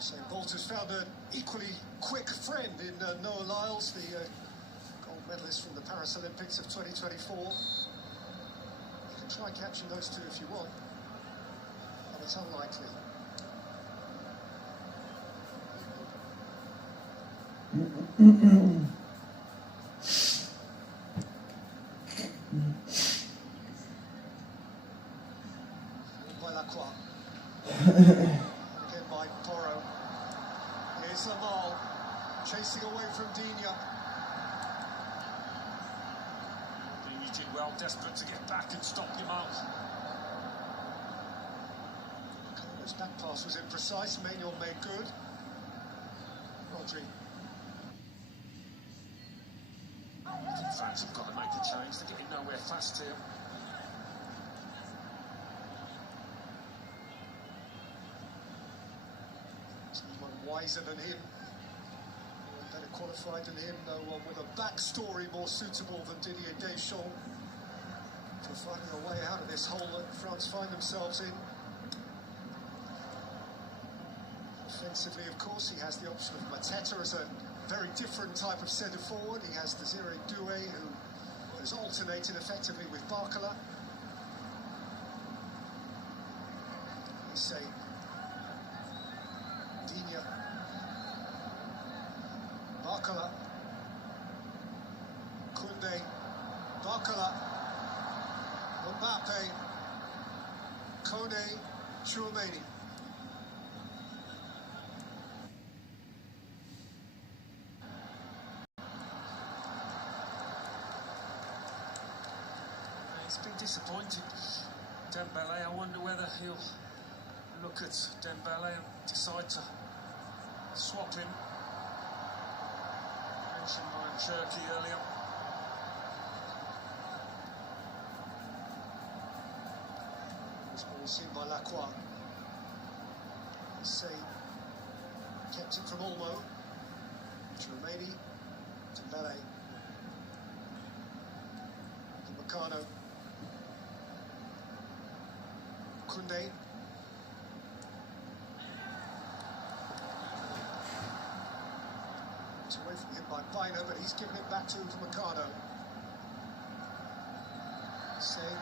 So Bolt has found an equally quick friend in Noah Lyles, the gold medalist from the Paris Olympics of 2024. You can try catching those two if you want, but it's unlikely. By Lacroix. Again by Porro. Here's Lamal, chasing away from Digne. Digne did well, desperate to get back and stop Yamal. His back pass was imprecise, Manuel made good. Rodri. I think fans have got to make a change. They're getting nowhere fast here. Someone wiser than him, better qualified than him, no one with a backstory more suitable than Didier Deschamps for finding a way out of this hole that France find themselves in. Defensively, of course, he has the option of Mateta as a very different type of centre forward. He has Desiree Doué, who has alternated effectively with Barcola. Issei, Digne, Barcola, Koundé, Barcola, Mbappe, Kone, Tchouameni. He's been disappointed, Dembele. I wonder whether he'll look at Dembele and decide to swap him. Mentioned by Cherki earlier. This ball seen by Lacroix. Issei kept it from Olmo. Tchouameni, Dembele, Meccano, Koundé. It's away from him by Bina, but he's given it back to Meccano. Issei.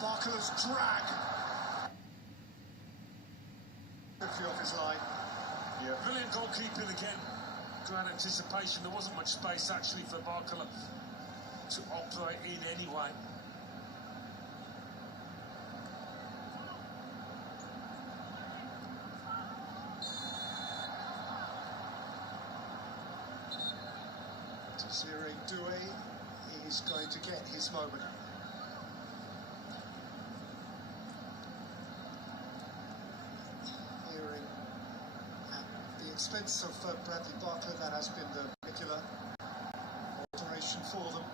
Barcola's drag. Quickly off his line. Yeah. Brilliant goalkeeping again. Great anticipation. There wasn't much space actually for Barcola to operate in anyway. Desiree Doué is going to get his moment. Here at the expense of Bradley Barcola, that has been the regular alteration for them.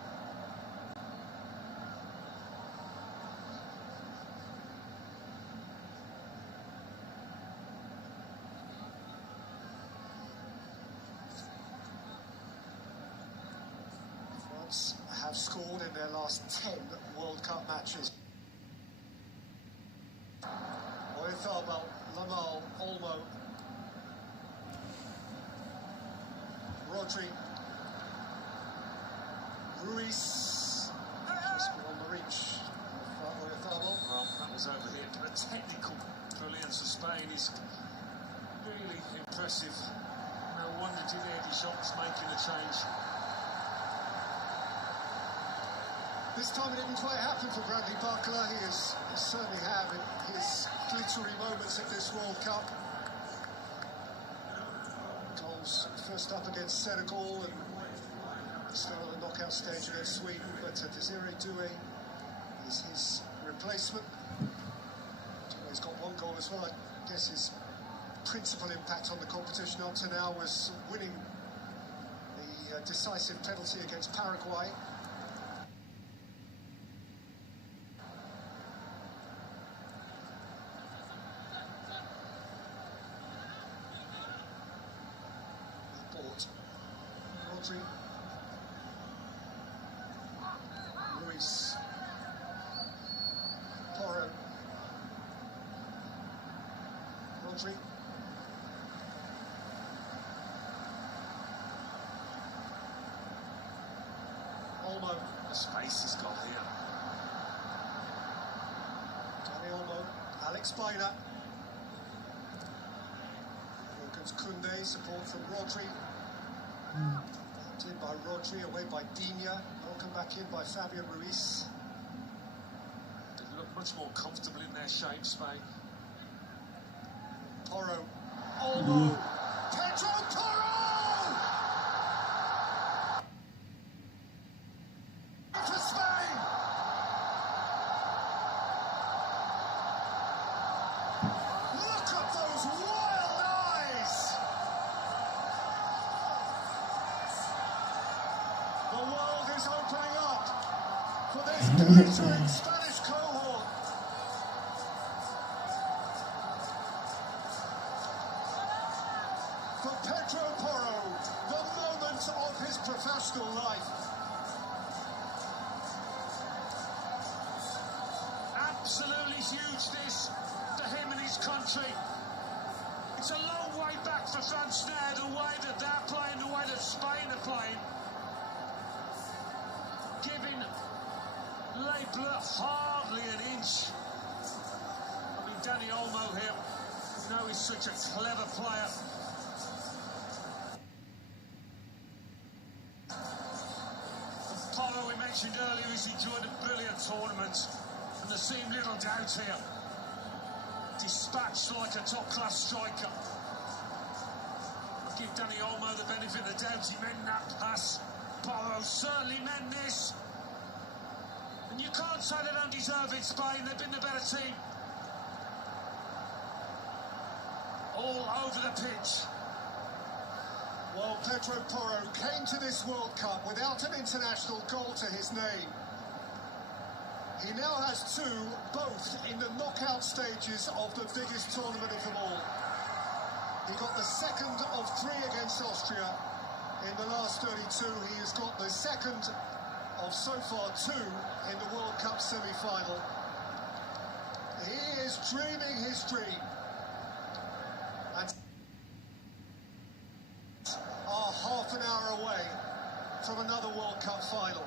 France have scored in their last 10 World Cup matches. Oyarzabal, Lamal, Olmo, Rodri, Ruiz, just beyond the reach of Oyarzabal. Well, that was over here. The technical brilliance of Spain is really impressive. No wonder Didier Deschamps making a change. This time it didn't quite happen for Bradley Barcola. He has certainly had his glittery moments at this World Cup. Goals first up against Senegal and still on the knockout stage against Sweden, but Desiree Doué is his replacement. Doué's got one goal as well. I guess his principal impact on the competition up to now was winning the decisive penalty against Paraguay. Rodri, Ruiz, Porro, Rodri, Olmo. The space he's got here. Dani Olmo, Alex Bina. Here comes Koundé, support from Rodri. In by Rodri, away by Digne. Welcome back in by Fabio Ruiz. They look much more comfortable in their shape, Spain. Porro. Olmo. Pedro Porro! For Spain! Look at those wild eyes! The world is opening up for this glittering Spanish cohort. For Pedro Porro, the moment of his professional life. Absolutely huge this to him and his country. It's a long way back for France now, the way that they're playing, the way that Spain are playing. Giving Les Bleus hardly an inch. I mean, Dani Olmo here, you know he's such a clever player. Porro, we mentioned earlier, he's enjoyed a brilliant tournament, and there seemed little doubt here. Dispatched like a top-class striker. I'll give Dani Olmo the benefit of the doubt. He meant that pass. Porro certainly meant this. And you can't say they don't deserve it, Spain. They've been the better team. All over the pitch. Well, Pedro Porro came to this World Cup without an international goal to his name. He now has two, both in the knockout stages of the biggest tournament of them all. He got the second of three against Austria in the last 32. He has got the second of so far two in the World Cup semi-final. He is dreaming his dream. And are half an hour away from another World Cup final.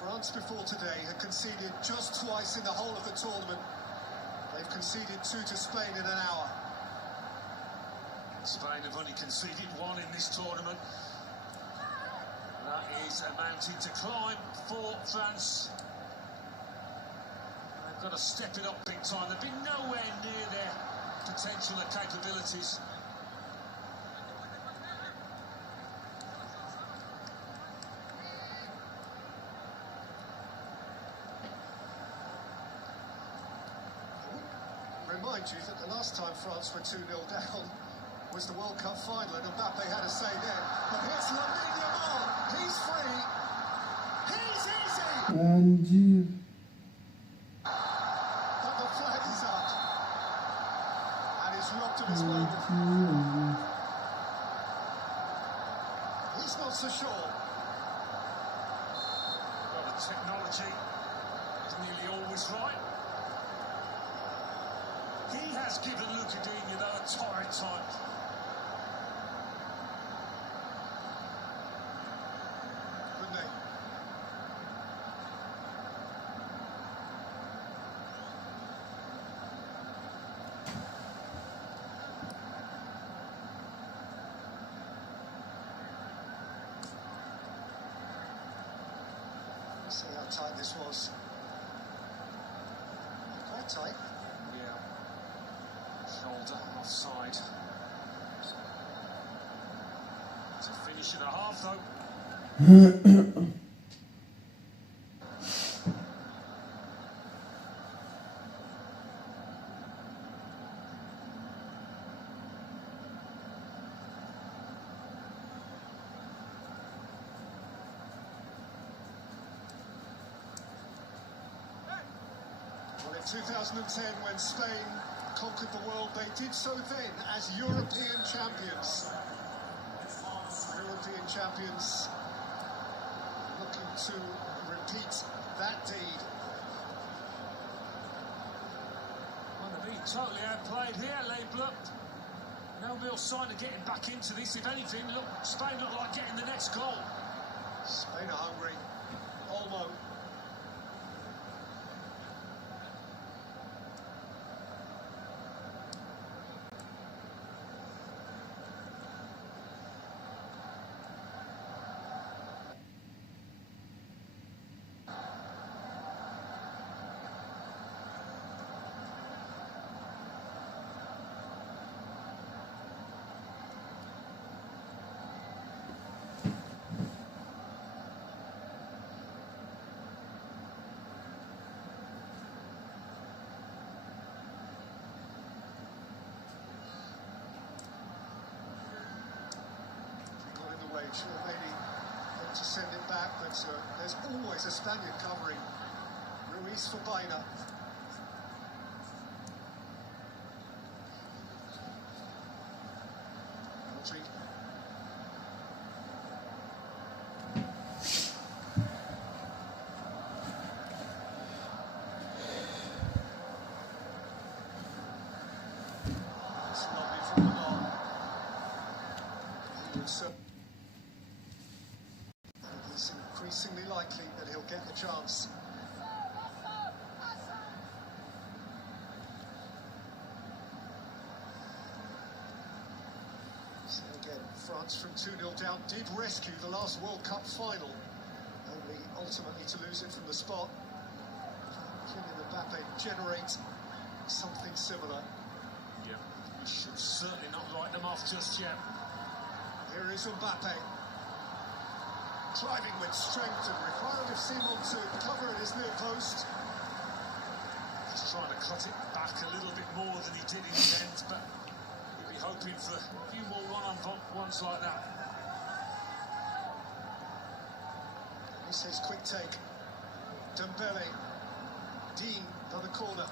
France before today had conceded just twice in the whole of the tournament. They've conceded 2 to Spain in an hour. Spain have only conceded 1 in this tournament. That is a mountain to climb for France. They've got to step it up big time. They've been nowhere near their potential or capabilities. Remind you that the last time France were 2-0 down was the World Cup final, and Mbappe had a say then. But here's Lamine Yamal. He's free. He's easy. Anjir. But the flag is up. And he's robbed of his moment. He's not so sure. Well, the technology is nearly always right. He has given Luca Digne, though, a torrid time. Couldn't they? See how tight this was. Quite tight. Yeah. Shoulder offside. To finish at a half, though. Well, in 2010, when Spain conquered the world, they did so then as European champions. European champions looking to repeat that deed. Well, they're being totally outplayed here, Les Bleus. No real sign of getting back into this. If anything, look, Spain look like getting the next goal. Spain are hungry. Olmo. Sure, maybe look to send it back, but there's always a Spaniard covering. Ruiz for Baena. Rodri. France from 2-0 down did rescue the last World Cup final, only ultimately to lose it from the spot. Kylian Mbappe generate something similar. Yeah, we should certainly not write them off just yet. Here is Mbappe, driving with strength and requiring of Simon to cover at his near post. He's trying to cut it back a little bit more than he did in the end, but we'll be hoping for a few more one-on-ones like that. He says quick take. Dembele, Dean, another corner.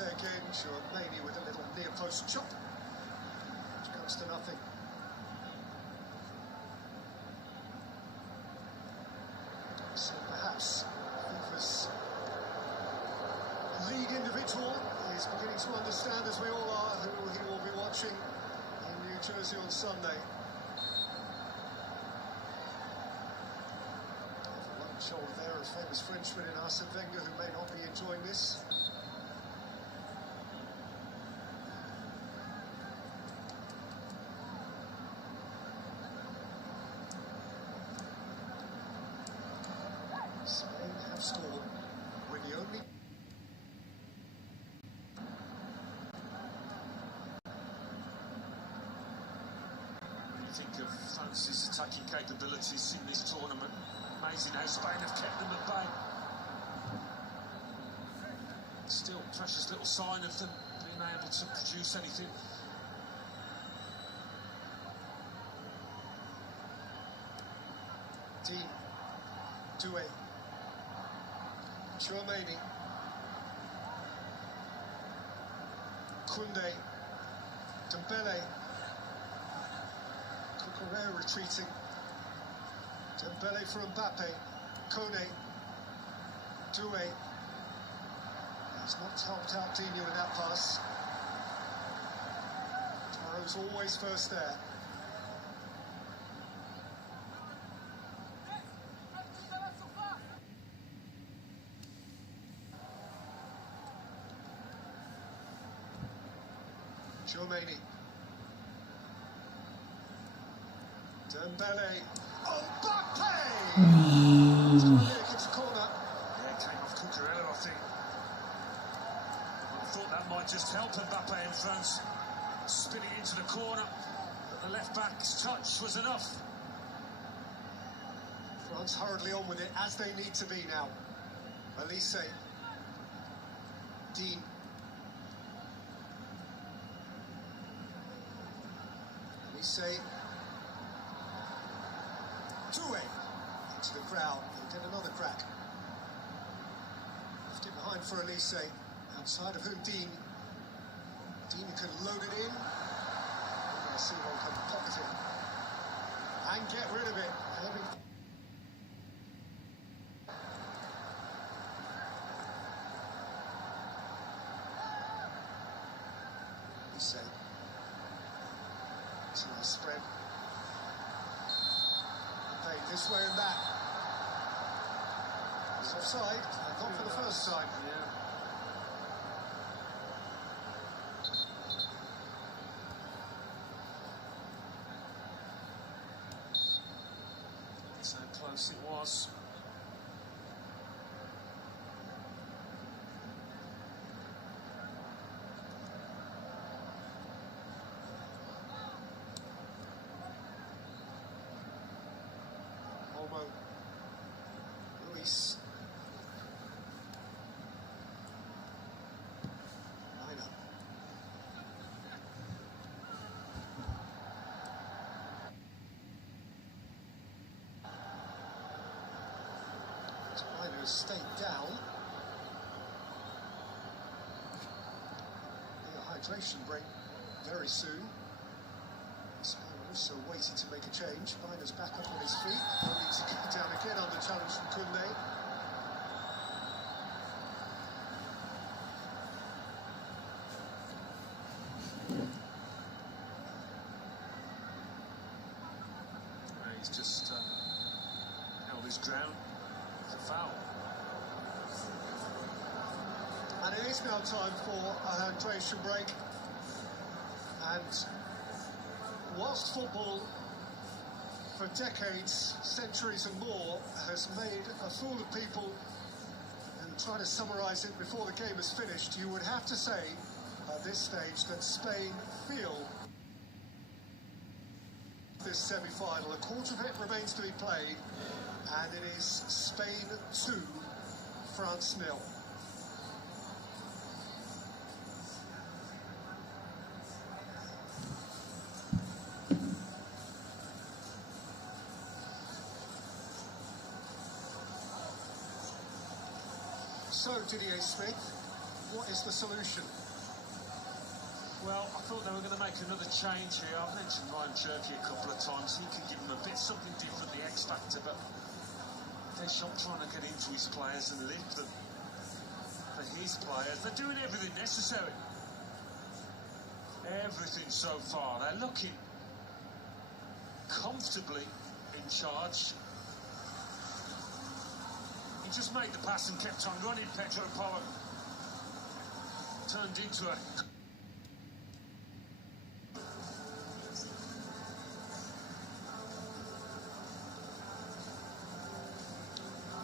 Again, Tchouaméni with a little near post chop, which comes to nothing. So perhaps FIFA's lead individual is beginning to understand, as we all are, who he will be watching in New Jersey on Sunday. Over one shoulder there, a famous Frenchman in Arsene Wenger, who may not be enjoying this. Spain have scored when the only... You think of France's attacking capabilities in this tournament. Amazing how Spain have kept them at bay. Still, precious little sign of them being able to produce anything. Dean, Doué, Tchouaméni, Koundé, Dembele, Cucurella retreating, Dembele for Mbappe, Kone, Doué. He's not helped out Dino in that pass. Taro's always first there. Tchouaméni, Dembele, Mbappe! It's a corner. Yeah, came off Cucurella, I think. I thought that might just help Mbappe in France. Spin it into the corner, but the left-back's touch was enough. France hurriedly on with it, as they need to be now. Elise, Dean, Elise, Doué into the crowd. He'll get another crack. Left it behind for Elise, outside of whom Dean. Dean can load it in. We're going to see one come pocket it and get rid of it. Elise. It's a nice spread. Played this way and that. It's offside, not for the first time. Yeah. That's how close it was. Olmo, Luis, Reina. Reina has stayed down. A hydration break very soon. Spain also waiting to make a change. Miner's back up on his feet. Only to get down again on the challenge from Koundé. He's just held his ground. It's a foul. And it is now time for a hydration break. And whilst football, for decades, centuries and more, has made a fool of people, and trying to summarise it before the game is finished, you would have to say at this stage that Spain feel this semi-final. A quarter of it remains to be played, and it is Spain 2, France 0. So, Didier Smith, what is the solution? Well, I thought they were going to make another change here. I've mentioned Ryan Cherky a couple of times. He can give them a bit something different, the X factor, but Deschamps trying to get into his players and lift them for his players. They're doing everything necessary. Everything so far. They're looking comfortably in charge. He just made the pass and kept on running. Pedro Porro turned into a...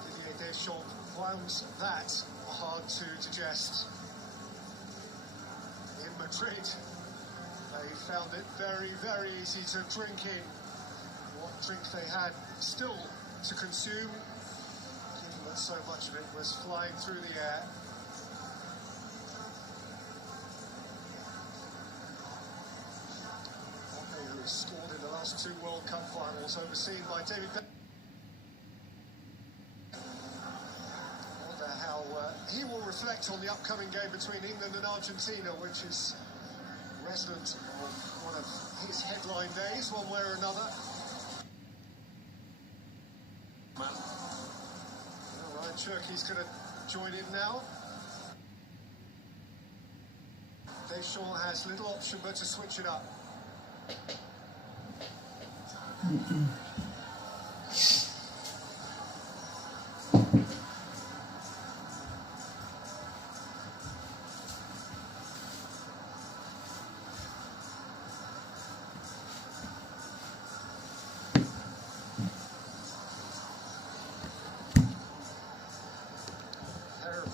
Didier Deschamps found that hard to digest. In Madrid, they found it very, very easy to drink in what drink they had still to consume, given that so much of it was flying through the air. Who has scored in the last 2 World Cup finals, overseen by David Beckham. How he will reflect on the upcoming game between England and Argentina, which is resident of one of his headline days, one way or another. Ryan Cherky's going to join in now. Deschamps has little option but to switch it up.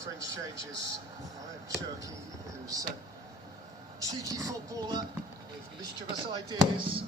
French changes. Ryan Cherky, who's a cheeky footballer with mischievous ideas.